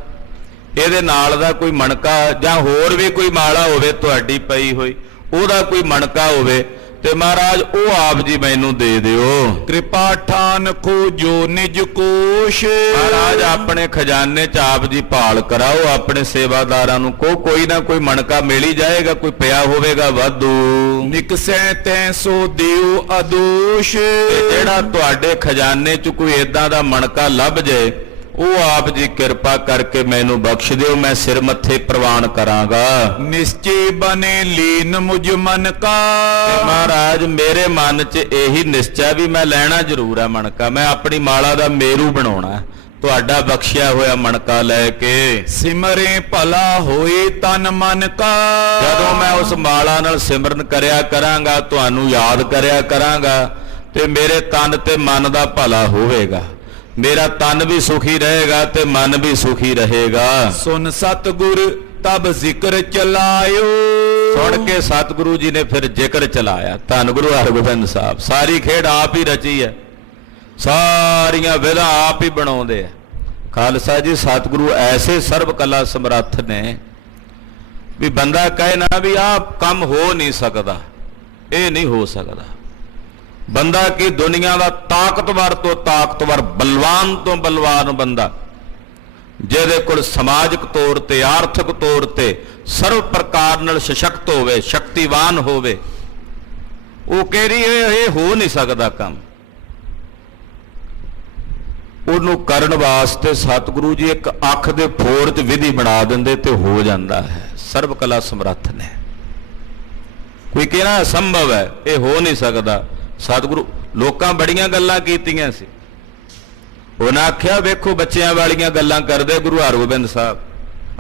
ਇਹਦੇ ਨਾਲ ਦਾ ਕੋਈ ਮਣਕਾ ਜਾਂ ਹੋਰ ਵੀ ਕੋਈ ਮਾਲਾ ਹੋਵੇ ਤੁਹਾਡੀ ਪਈ ਹੋਈ, ਉਹਦਾ ਕੋਈ ਮਣਕਾ ਹੋਵੇ ਤੇ ਮਹਾਰਾਜ ਉਹ ਆਪ ਜੀ ਮੈਨੂੰ ਦੇ ਦਿਓ। ਕਿਰਪਾ ਠਾਨ ਖੋ ਜੋ ਨਿਜ ਕੋਸ਼, ਮਹਾਰਾਜ ਆਪਣੇ ਖਜ਼ਾਨੇ 'ਚ ਆਪ ਜੀ ਭਾਲ ਕਰਾਓ, ਆਪਣੇ ਸੇਵਾਦਾਰਾਂ ਨੂੰ ਕੋ ਕੋਈ ਨਾ ਕੋਈ ਮਣਕਾ ਮਿਲ ਹੀ ਜਾਏਗਾ, ਕੋਈ ਪਿਆ ਹੋਵੇਗਾ ਵਾਧੂ। ਨਿਕਸੈ ਤੈ ਸੋ ਦਿਓ ਅਦੋਸ਼, ਜਿਹੜਾ ਤੁਹਾਡੇ ਖਜ਼ਾਨੇ 'ਚ ਕੋਈ ਏਦਾਂ ਦਾ ਮਣਕਾ ਲੱਭ ਜਾਏ, ਉਹ ਆਪ ਜੀ ਕਿਰਪਾ ਕਰਕੇ ਮੈਨੂੰ ਬਖਸ਼ ਦਿਓ, ਮੈਂ ਸਿਰ ਮੱਥੇ ਪ੍ਰਵਾਨ ਕਰਾਂਗਾ। ਨਿਸ਼ਚੇ ਬਨੇ ਲੀਨ ਮੁਝ ਮਨ ਕਾ, ਮਹਾਰਾਜ ਮੇਰੇ ਮਨ 'ਚ ਇਹੀ ਨਿਸ਼ਚਾ ਵੀ ਮੈਂ ਲੈਣਾ ਜ਼ਰੂਰ ਹੈ ਮਣਕਾ, ਮੈਂ ਆਪਣੀ ਮਾਲਾ ਦਾ ਮੇਰੂ ਬਣਾਉਣਾ, ਤੁਹਾਡਾ ਬਖਸ਼ਿਆ ਹੋਇਆ ਮਣਕਾ ਲੈ ਕੇ। ਸਿਮਰੇ ਭਲਾ ਹੋਏ ਤਨ ਮਨ ਕਾ, ਜਦੋਂ ਮੈਂ ਉਸ ਮਾਲਾ ਨਾਲ ਸਿਮਰਨ ਕਰਿਆ ਕਰਾਂਗਾ, ਤੁਹਾਨੂੰ ਯਾਦ ਕਰਿਆ ਕਰਾਂਗਾ, ਤੇ ਮੇਰੇ ਤਨ ਤੇ ਮਨ ਦਾ ਭਲਾ ਹੋਵੇਗਾ, ਮੇਰਾ ਤਨ ਵੀ ਸੁਖੀ ਰਹੇਗਾ ਤੇ ਮਨ ਵੀ ਸੁਖੀ ਰਹੇਗਾ। ਸੁਨ ਸਤਿਗੁਰ ਤਬ ਜ਼ਿਕਰ ਚਲਾਇਓ, ਸੁਣ ਕੇ ਸਤਿਗੁਰੂ ਜੀ ਨੇ ਫਿਰ ਜ਼ਿਕਰ ਚਲਾਇਆ। ਧੰਨ ਗੁਰੂ ਹਰਗੋਬਿੰਦ ਸਾਹਿਬ ਸਾਰੀ ਖੇਡ ਆਪ ਹੀ ਰਚੀ ਹੈ, ਸਾਰੀਆਂ ਵਿਧਾਂ ਆਪ ਹੀ ਬਣਾਉਂਦੇ ਆ। ਖਾਲਸਾ ਜੀ ਸਤਿਗੁਰੂ ਐਸੇ ਸਰਬ ਕਲਾ ਸਮਰੱਥ ਨੇ ਵੀ ਬੰਦਾ ਕਹੇ ਨਾ ਵੀ ਆਹ ਕੰਮ ਹੋ ਨਹੀਂ ਸਕਦਾ, ਇਹ ਨਹੀਂ ਹੋ ਸਕਦਾ। ਬੰਦਾ ਕੀ ਦੁਨੀਆ ਦਾ ਤਾਕਤਵਰ ਤੋਂ ਤਾਕਤਵਰ, ਬਲਵਾਨ ਤੋਂ ਬਲਵਾਨ ਬੰਦਾ, ਜਿਹਦੇ ਕੋਲ ਸਮਾਜਿਕ ਤੌਰ ਤੇ ਆਰਥਿਕ ਤੌਰ ਤੇ ਸਰਵ ਪ੍ਰਕਾਰ ਨਾਲ ਸਸ਼ਕਤ ਹੋਵੇ, ਸ਼ਕਤੀਵਾਨ ਹੋਵੇ, ਉਹ ਕਹਿ ਰਹੀ ਇਹ ਹੋ ਨਹੀਂ ਸਕਦਾ ਕੰਮ। ਉਹਨੂੰ ਕਰਨ ਵਾਸਤੇ ਸਤਿਗੁਰੂ ਜੀ ਇੱਕ ਅੱਖ ਦੇ ਫੋਰ 'ਚ ਵਿਧੀ ਬਣਾ ਦਿੰਦੇ ਤੇ ਹੋ ਜਾਂਦਾ ਹੈ। ਸਰਬ ਕਲਾ ਸਮਰੱਥ ਨੇ। ਕੋਈ ਕਹਿਣਾ ਅਸੰਭਵ ਹੈ, ਇਹ ਹੋ ਨਹੀਂ ਸਕਦਾ। ਸਤਿਗੁਰੂ ਲੋਕਾਂ ਬੜੀਆਂ ਗੱਲਾਂ ਕੀਤੀਆਂ ਸੀ, ਉਹਨਾਂ ਆਖਿਆ ਵੇਖੋ ਬੱਚਿਆਂ ਵਾਲੀਆਂ ਗੱਲਾਂ ਕਰਦੇ ਗੁਰੂ ਹਰਗੋਬਿੰਦ ਸਾਹਿਬ,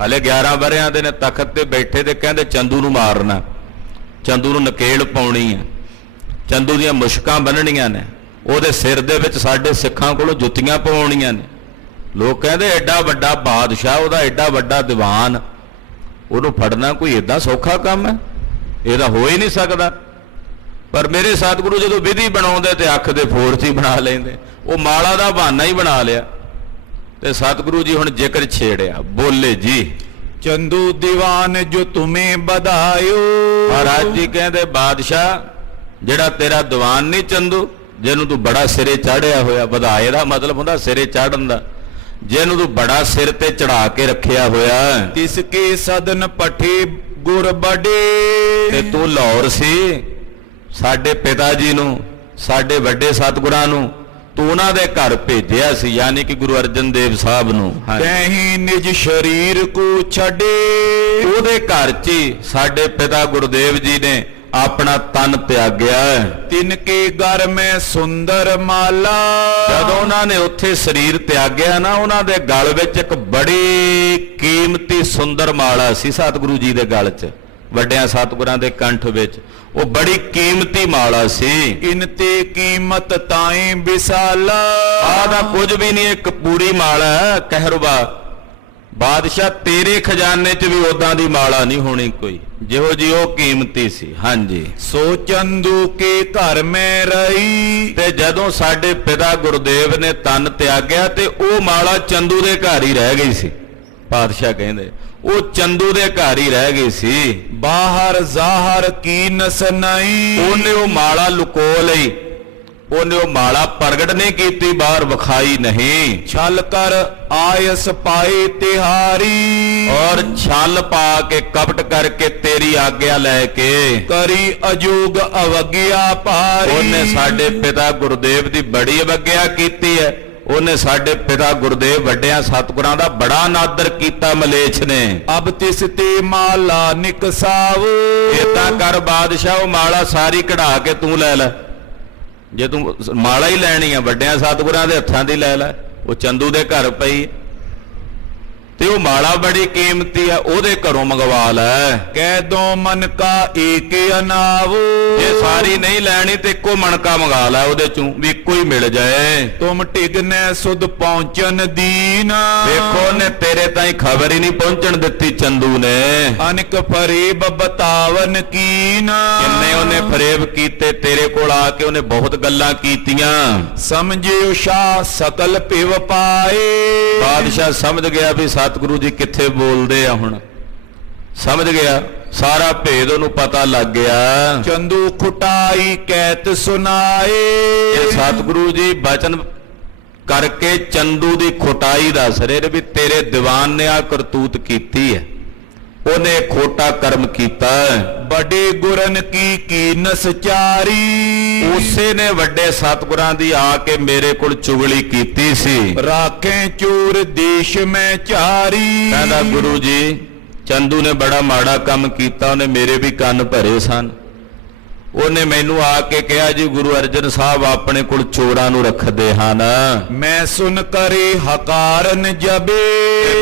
ਹਲੇ 11 ਵਰਿਆਂ ਦੇ ਨੇ ਤਖਤ ਤੇ ਬੈਠੇ ਤੇ ਕਹਿੰਦੇ ਚੰਦੂ ਨੂੰ ਮਾਰਨਾ, ਚੰਦੂ ਨੂੰ ਨਕੇਲ ਪਾਉਣੀ ਹੈ, ਚੰਦੂ ਦੀਆਂ ਮੁਸ਼ਕਾਂ ਬੰਨਣੀਆਂ ਨੇ, ਉਹਦੇ ਸਿਰ ਦੇ ਵਿੱਚ ਸਾਡੇ ਸਿੱਖਾਂ ਕੋਲੋਂ ਜੁੱਤੀਆਂ ਪਵਾਉਣੀਆਂ ਨੇ। ਲੋਕ ਕਹਿੰਦੇ ਐਡਾ ਵੱਡਾ ਬਾਦਸ਼ਾਹ, ਉਹਦਾ ਐਡਾ ਵੱਡਾ ਦੀਵਾਨ, ਉਹਨੂੰ ਫੜਨਾ ਕੋਈ ਏਦਾਂ ਸੌਖਾ ਕੰਮ ਹੈ, ਇਹਦਾ ਹੋ ਹੀ ਨਹੀਂ ਸਕਦਾ। ਪਰ ਮੇਰੇ ਸਤਿਗੁਰੂ ਜਦੋਂ ਵਿਧੀ ਬਣਾਉਂਦੇ ਤੇ ਅੱਖ ਦੇ ਫੋਰ 'ਚ ਹੀ ਬਣਾ ਲੈਂਦੇ, ਉਹ ਮਾਲਾ ਦਾ ਬਹਾਨਾ ਹੀ ਬਣਾ ਲਿਆ। ਤੇ ਸਤਿਗੁਰੂ ਜੀ ਹੁਣ ਜ਼ਿਕਰ ਛੇੜਿਆ, ਬੋਲੇ ਜੀ ਚੰਦੂ ਦੀਵਾਨ ਜੋ ਤੁਮੇ ਬਧਾਇਓ। ਮਹਾਰਾਜ ਜੀ ਕਹਿੰਦੇ ਬਾਦਸ਼ਾਹ ਜਿਹੜਾ ਤੇਰਾ ਦੀਵਾਨ ਨਹੀਂ ਚੰਦੂ, ਜਿਹਨੂੰ ਤੂੰ ਬੜਾ ਸਿਰੇ ਚਾੜਿਆ ਹੋਇਆ, ਵਧਾਏ ਦਾ ਮਤਲਬ ਹੁੰਦਾ ਸਿਰੇ ਚਾੜਨ ਦਾ, ਜਿਹਨੂੰ ਤੂੰ ਬੜਾ ਸਿਰ ਤੇ ਚੜਾ ਕੇ ਰੱਖਿਆ ਹੋਇਆ, ਤਿਸ ਕੇ ਸਦਨ ਪਠੇ ਗੁਰ ਬੜੇ। ਤੇ ਤੂੰ ਲਾਹੌਰ ਸੀ, ਸਾਡੇ ਪਿਤਾ ਜੀ ਨੂੰ, ਸਾਡੇ ਵੱਡੇ ਸਤਿਗੁਰਾਂ ਨੂੰ ਤੂੰ ਉਹਨਾਂ ਦੇ ਘਰ ਭੇਜਿਆ ਸੀ, ਯਾਨੀ ਕਿ ਗੁਰੂ ਅਰਜਨ ਦੇਵ ਸਾਹਿਬ ਨੂੰ। ਤੈਹੀ ਨਿਜ ਸ਼ਰੀਰ ਕੋ ਛੱਡੇ, ਉਹਦੇ ਘਰ 'ਚ ਹੀ ਸਾਡੇ ਪਿਤਾ ਗੁਰਦੇਵ ਜੀ ਨੇ ਆਪਣਾ ਤਨ ਤਿਆਗਿਆ। ਤਿਨ ਕੇ ਘਰ ਮੈਂ ਸੁੰਦਰ ਮਾਲਾ, ਜਦੋਂ ਉਹਨਾਂ ਨੇ ਉੱਥੇ ਸਰੀਰ ਤਿਆਗਿਆ ਨਾ, ਉਹਨਾਂ ਦੇ ਗਲ ਵਿੱਚ ਇੱਕ ਬੜੀ ਕੀਮਤੀ ਸੁੰਦਰ ਮਾਲਾ ਸੀ, ਸਤਿਗੁਰੂ ਜੀ ਦੇ ਗਲ 'ਚ, ਵੱਡਿਆਂ ਸਤਿਗੁਰਾਂ ਦੇ ਕੰਠ ਵਿੱਚ ਉਹ ਬੜੀ ਕੀਮਤੀ ਮਾਲਾ ਸੀ। ਇਨ ਤੇ ਕੀਮਤ ਤਾਏ ਵਿਸਾਲਾ, ਆਦਾ ਕੁਝ ਵੀ ਨਹੀਂ, ਇੱਕ ਪੂਰੀ ਮਾਲਾ। ਕਹਿਰਵਾ ਬਾਦਸ਼ਾਹ ਤੇਰੇ ਖਜ਼ਾਨੇ 'ਚ ਵੀ ਉਦਾਂ ਦੀ ਮਾਲਾ ਨਹੀਂ ਹੋਣੀ ਕੋਈ, ਜਿਹੋ ਜੀ ਉਹ ਕੀਮਤੀ ਸੀ। ਹਾਂਜੀ। ਸੋ ਚੰਦੂ ਕੇ ਘਰ ਮੈਂ ਰਹੀ, ਤੇ ਜਦੋਂ ਸਾਡੇ ਪਿਤਾ ਗੁਰਦੇਵ ਨੇ ਤਨ ਤਿਆਗਿਆ ਤੇ ਉਹ ਮਾਲਾ ਚੰਦੂ ਦੇ ਘਰ ਹੀ ਰਹਿ ਗਈ ਸੀ। ਪਾਤਸ਼ਾਹ ਕਹਿੰਦੇ ਉਹ ਚੰਦੂ ਦੇ ਘਰ ਹੀ ਰਹਿ ਗਈ ਸੀ। ਬਾਹਰ ਜ਼ਾਹਰ ਕੀਨਸ ਨਹੀਂ, ਉਹਨੇ ਉਹ ਮਾਲਾ ਲੁਕੋ ਲਈ, ਉਹਨੇ ਉਹ ਮਾਲਾ ਪ੍ਰਗਟ ਨਹੀਂ ਕੀਤੀ, ਬਾਹਰ ਵਿਖਾਈ ਨਹੀਂ। ਛਲ ਕਰ ਆਇਸ ਪਾਏ ਤਿਹਾਰੀ, ਔਰ ਛਲ ਪਾ ਕੇ ਕਪਟ ਕਰਕੇ ਤੇਰੀ ਆਗਿਆ ਲੈ ਕੇ ਕਰੀ ਅਜੋਗ ਅਵਗਿਆ ਭਾਰੀ। ਉਹਨੇ ਸਾਡੇ ਪਿਤਾ ਗੁਰਦੇਵ ਦੀ ਬੜੀ ਅਵਗਿਆ ਕੀਤੀ ਹੈ। ਉਹਨੇ ਸਾਡੇ ਪਿਤਾ ਗੁਰਦੇਵ ਵੱਡਿਆਂ ਸਤਿਗੁਰਾਂ ਦਾ ਬੜਾ ਅਨਾਦਰ ਕੀਤਾ ਮਲੇਛ ਨੇ। ਅਬ ਤਿਸ ਤੇ ਮਾਲਾ ਨਿਕਸਾਵ, ਏਦਾਂ ਕਰ ਬਾਦਸ਼ਾਹ, ਉਹ ਮਾਲਾ ਸਾਰੀ ਕਢਾ ਕੇ ਤੂੰ ਲੈ ਲੈ। ਜੇ ਤੂੰ ਮਾਲਾ ਹੀ ਲੈਣੀ ਆ ਵੱਡਿਆਂ ਸਤਿਗੁਰਾਂ ਦੇ ਹੱਥਾਂ ਦੀ ਲੈ ਲੈ। ਉਹ ਚੰਦੂ ਦੇ ਘਰ ਪਈ ਤੇ ਉਹ ਮਾਲਾ ਬੜੀ ਕੀਮਤੀ ਆ, ਉਹਦੇ ਘਰੋਂ ਮੰਗਵਾ ਲੈ। ਕਹਿ ਦੋ ਮਨ ਕਾ ਏਕ ਅਨਾਵ, ਜੇ ਸਾਰੀ ਨਹੀਂ ਲੈਣੀ ਤੇ ਇੱਕੋ ਮਣਕਾ ਮੰਗਾ ਲੈ, ਉਹਦੇ ਚੋਂ ਵੀ ਇੱਕੋ ਹੀ ਮਿਲ ਜਾਏ। ਤੁਮ ਟਿਗਨੈ ਸੁਧ ਪਹੁੰਚਨ ਦੀਨ, ਵੇਖੋ ਉਹਨੇ ਤੇਰੇ ਤਾਈਂ ਖਬਰ ਹੀ ਨਹੀਂ ਪਹੁੰਚਣ ਦਿੱਤੀ ਚੰਦੂ ਨੇ। ਅਨਕ ਫਰੇਬ ਬਤਾਵਨ ਕੀਨ, ਕਿੰਨੇ ਉਹਨੇ ਫਰੇਬ ਕੀਤੇ ਤੇਰੇ ਕੋਲ ਆ ਕੇ, ਉਹਨੇ ਬਹੁਤ ਗੱਲਾਂ ਕੀਤੀਆਂ। ਸਮਝਿਓ ਸ਼ਾਹ ਸਕਲ ਪਿਵ ਪਾਏ, ਬਾਦਸ਼ਾਹ ਸਮਝ ਗਿਆ ਵੀ ਸਤਿਗੁਰੂ ਜੀ ਕਿੱਥੇ ਬੋਲਦੇ ਆ, ਹੁਣ ਸਮਝ ਗਿਆ, ਸਾਰਾ ਭੇਦ ਉਹਨੂੰ ਪਤਾ ਲੱਗ ਗਿਆ। ਚੰਦੂ ਖੁਟਾਈ ਕਹਿਤ ਸੁਨਾਏ, ਇਹ ਸਤਿਗੁਰੂ ਜੀ ਬਚਨ ਕਰਕੇ ਚੰਦੂ ਦੀ ਖੋਟਾਈ ਦੱਸ ਰਹੇ ਨੇ ਵੀ ਤੇਰੇ ਦੀਵਾਨ ਨੇ ਆ ਕਰਤੂਤ ਕੀਤੀ ਹੈ, ਉਹਨੇ ਖੋਟਾ ਕਰਮ ਕੀਤਾ। ਬੜੇ ਗੁਰਨ ਕੀ ਕੀਨਸ ਚਾਰੀ, ਉਸੇ ਨੇ ਵੱਡੇ ਸਤਿਗੁਰਾਂ ਦੀ ਆ ਕੇ ਮੇਰੇ ਕੋਲ ਚੁਗਲੀ ਕੀਤੀ ਸੀ। ਰਾਖੇ ਚੋਰ ਦੇਸ਼ ਮੈਂ ਚਾਰੀ, ਕਹਿੰਦਾ ਗੁਰੂ ਜੀ ਚੰਦੂ ਨੇ ਬੜਾ ਮਾੜਾ ਕੰਮ ਕੀਤਾ, ਉਹਨੇ ਮੇਰੇ ਵੀ ਕੰਨ ਭਰੇ ਸਨ। ਉਹਨੇ ਮੈਨੂੰ ਆ ਕੇ ਕਿਹਾ ਜੀ ਗੁਰੂ ਅਰਜਨ ਸਾਹਿਬ ਆਪਣੇ ਕੋਲ ਚੋਰਾਂ ਨੂੰ ਰੱਖਦੇ ਹਨ। ਮੈਂ ਸੁਨ ਕਰੇ ਹਕਾਰਨ ਜਬੇ,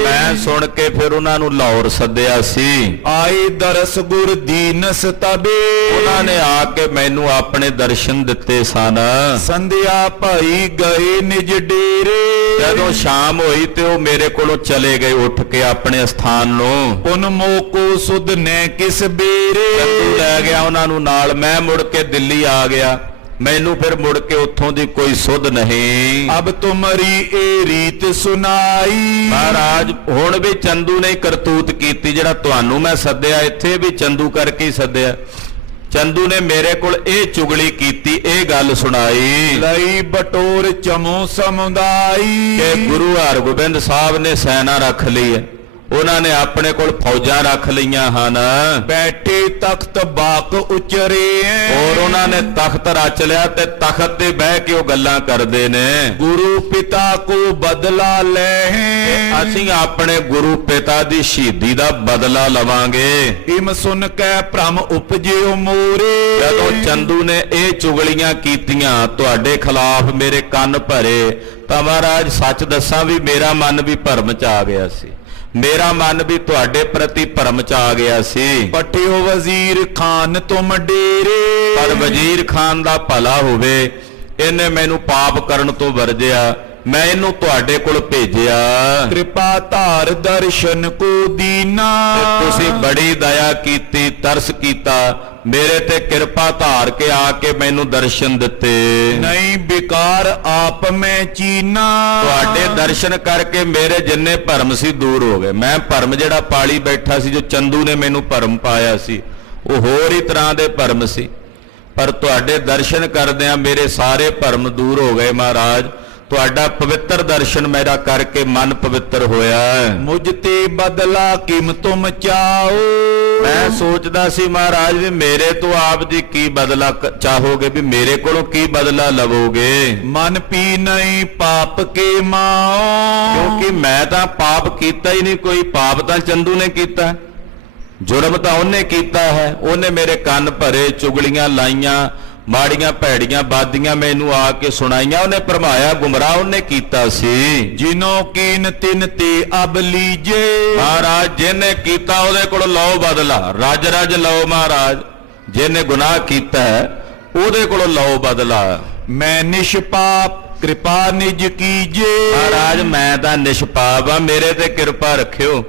ਮੈਂ ਸੁਣ ਕੇ ਫਿਰ ਉਹਨਾਂ ਨੂੰ ਲਾਹੌਰ ਸੱਦਿਆ ਸੀ। ਆਏ ਦਰਸ ਗੁਰ ਦੀਨਸ ਤਬੇ, ਉਹਨਾਂ ਨੇ ਆ ਕੇ ਮੈਨੂੰ ਆਪਣੇ ਦਰਸ਼ਨ ਦਿੱਤੇ ਸਨ। ਸੰਧਿਆ ਭਾਈ ਗਏ ਨਿਜ ਡੇਰੇ, ਜਦੋਂ ਸ਼ਾਮ ਹੋਈ ਤੇ ਉਹ ਮੇਰੇ ਕੋਲੋਂ ਚਲੇ ਗਏ ਉੱਠ ਕੇ ਆਪਣੇ ਸਥਾਨ ਨੂੰ। ਪੁਨ ਮੋਕੋ ਸੁਧ ਨੇ ਕਿਸ ਬੇਰੇ, ਚੰਦੂ ਲੈ ਗਿਆ ਉਹਨਾਂ ਨੂੰ ਨਾਲ। ਮੈਂ ਮੁੜ ਕੇ ਦਿੱਲੀ ਆ ਗਿਆ, ਮੈਨੂੰ ਫਿਰ ਮੁੜ ਕੇ ਉੱਥੋਂ ਦੀ ਕੋਈ ਸੁੱਧ ਨਹੀਂ। ਅਬ ਤੁਮਰੀ ਇਹ ਰੀਤ ਸੁਨਾਈ, ਮਹਾਰਾਜ ਹੁਣ ਵੀ ਚੰਦੂ ਨੇ ਕਰਤੂਤ ਕੀਤੀ, ਜਿਹੜਾ ਤੁਹਾਨੂੰ ਮੈਂ ਸੱਦਿਆ ਇੱਥੇ ਵੀ ਚੰਦੂ ਕਰਕੇ ਹੀ ਸੱਦਿਆ। ਚੰਦੂ ਨੇ ਮੇਰੇ ਕੋਲ ਇਹ ਚੁਗਲੀ ਕੀਤੀ, ਇਹ ਗੱਲ ਸੁਣਾਈ। ਲਈ ਬਟੋਰ ਚਮੋ ਸਮੁਦਾਈ, ਕਿ ਗੁਰੂ ਹਰਗੋਬਿੰਦ ਸਾਹਿਬ ਨੇ ਸੈਨਾ ਰੱਖ ਲਈ ਹੈ, ਉਹਨਾਂ ਨੇ ਆਪਣੇ ਕੋਲ ਫੌਜਾਂ ਰੱਖ ਲਈਆਂ ਹਨ। ਬੈਠੇ ਤਖਤ ਬਾਕ ਉਚਰੇ, ਔਰ ਉਹਨਾਂ ਨੇ ਤਖਤ ਰਚ ਲਿਆ ਤੇ ਤਖਤ ਤੇ ਬਹਿ ਕੇ ਉਹ ਗੱਲਾਂ ਕਰਦੇ ਨੇ। ਗੁਰੂ ਪਿਤਾ ਕੋ ਬਦਲਾ ਲੈ, ਅਸੀਂ ਆਪਣੇ ਗੁਰੂ ਪਿਤਾ ਦੀ ਸ਼ਹੀਦੀ ਦਾ ਬਦਲਾ ਲਵਾਂਗੇ। ਇਮ ਸੁਨ ਕੈ ਭ੍ਰਮ ਉਪਜਿਓ ਮੋਰੇ, ਜਦੋਂ ਚੰਦੂ ਨੇ ਇਹ ਚੁਗਲੀਆਂ ਕੀਤੀਆਂ ਤੁਹਾਡੇ ਖਿਲਾਫ ਮੇਰੇ ਕੰਨ ਭਰੇ, ਤਾਂ ਮਹਾਰਾਜ ਸੱਚ ਦੱਸਾਂ ਵੀ ਮੇਰਾ ਮਨ ਵੀ ਭਰਮ ਚ ਆ ਗਿਆ ਸੀ, ਮੇਰਾ ਮਨ ਵੀ ਤੁਹਾਡੇ ਪ੍ਰਤੀ ਭਰਮ ਚ ਆ ਗਿਆ ਸੀ। ਪਟਿਓ ਵਜ਼ੀਰ ਖਾਨ ਤੁਮ ਡੇਰੇ, ਪਰ ਵਜ਼ੀਰ ਖਾਨ ਦਾ ਭਲਾ ਹੋਵੇ, ਇਹਨੇ ਮੈਨੂੰ ਪਾਪ ਕਰਨ ਤੋਂ ਵਰਜਿਆ, ਮੈਂ ਇਹਨੂੰ ਤੁਹਾਡੇ ਕੋਲ ਭੇਜਿਆ। ਕਿਰਪਾ ਧਾਰ ਦਰਸ਼ਨ ਕੋ ਦੀਨਾ, ਤੁਸੀਂ ਬੜੀ ਦਇਆ ਕੀਤੀ, ਤਰਸ ਕੀਤਾ, ਮੇਰੇ ਤੇ ਕਿਰਪਾ ਧਾਰ ਕੇ ਆ ਕੇ ਮੈਨੂੰ ਦਰਸ਼ਨ ਦਿੱਤੇ। ਨਹੀਂ ਬਿਕਾਰ ਆਪ ਮੈਂ ਚੀਨਾ, ਤੁਹਾਡੇ ਦਰਸ਼ਨ ਕਰਕੇ ਮੇਰੇ ਜਿੰਨੇ ਭਰਮ ਸੀ ਦੂਰ ਹੋ ਗਏ। ਮੈਂ ਭਰਮ ਜਿਹੜਾ ਪਾਲੀ ਬੈਠਾ ਸੀ, ਜੋ ਚੰਦੂ ਨੇ ਮੈਨੂੰ ਭਰਮ ਪਾਇਆ ਸੀ, ਉਹ ਹੋਰ ਹੀ ਤਰ੍ਹਾਂ ਦੇ ਭਰਮ ਸੀ, ਪਰ ਤੁਹਾਡੇ ਦਰਸ਼ਨ ਕਰਦਿਆਂ ਮੇਰੇ ਸਾਰੇ ਭਰਮ ਦੂਰ ਹੋ ਗਏ। ਮਹਾਰਾਜ ਤੁਹਾਡਾ ਪਵਿੱਤਰ ਦਰਸ਼ਨ ਮੇਰਾ ਕਰਕੇ ਮਨ ਪਵਿੱਤਰ ਹੋਇਆ। ਮੁਝ ਤੇ ਬਦਲਾ ਕਿਮ ਤੁਮ ਚਾਓ, ਮੈਂ ਸੋਚਦਾ ਸੀ ਮਹਾਰਾਜ ਵੀ ਮੇਰੇ ਤੋਂ ਆਪ ਜੀ ਕੀ ਬਦਲਾ ਚਾਹੋਗੇ, ਵੀ ਮੇਰੇ ਕੋਲੋਂ ਕੀ ਬਦਲਾ ਲਵੋਗੇ। ਮਨ ਪੀ ਨਹੀਂ ਪਾਪ ਕੇ ਮਾਓ, ਕਿਉਂਕਿ ਮੈਂ ਤਾਂ ਪਾਪ ਕੀਤਾ ਹੀ ਨਹੀਂ, ਕੋਈ ਪਾਪ ਤਾਂ ਚੰਦੂ ਨੇ ਕੀਤਾ, ਜੁਰਮ ਤਾਂ ਉਹਨੇ ਕੀਤਾ ਹੈ। ਉਹਨੇ ਮੇਰੇ ਕੰਨ ਭਰੇ, ਚੁਗਲੀਆਂ ਲਾਈਆਂ, ਮਾੜੀਆਂ ਭੈੜੀਆਂ ਬਾਦੀਆਂ ਮੈਨੂੰ ਆ ਕੇ ਸੁਣਾਈਆਂ, ਉਹਨੇ ਭਰਮਾਇਆ, ਗੁੰਮਰਾਹ ਉਹਨੇ ਕੀਤਾ ਸੀ। ਜਿਨੋ ਕੀਨ ਤਿਨ ਤੇ ਅਬ ਲੀਜੇ, ਮਹਾਰਾਜ ਜਿਹਨੇ ਕੀਤਾ ਉਹਦੇ ਕੋਲ ਲਓ ਬਦਲਾ, ਰੱਜ ਰੱਜ ਲਓ। ਮਹਾਰਾਜ ਜਿਹਨੇ ਗੁਨਾਹ ਕੀਤਾ ਉਹਦੇ ਕੋਲ ਲਓ ਬਦਲਾ। ਮੈਂ ਨਿਸ਼ਪਾਪ ਕਿਰਪਾ ਨਿਜ ਕੀਜੇ, ਮਹਾਰਾਜ ਮੈਂ ਤਾਂ ਨਿਸ਼ਪਾਪ ਆ, ਮੇਰੇ ਤੇ ਕਿਰਪਾ ਰੱਖਿਓ,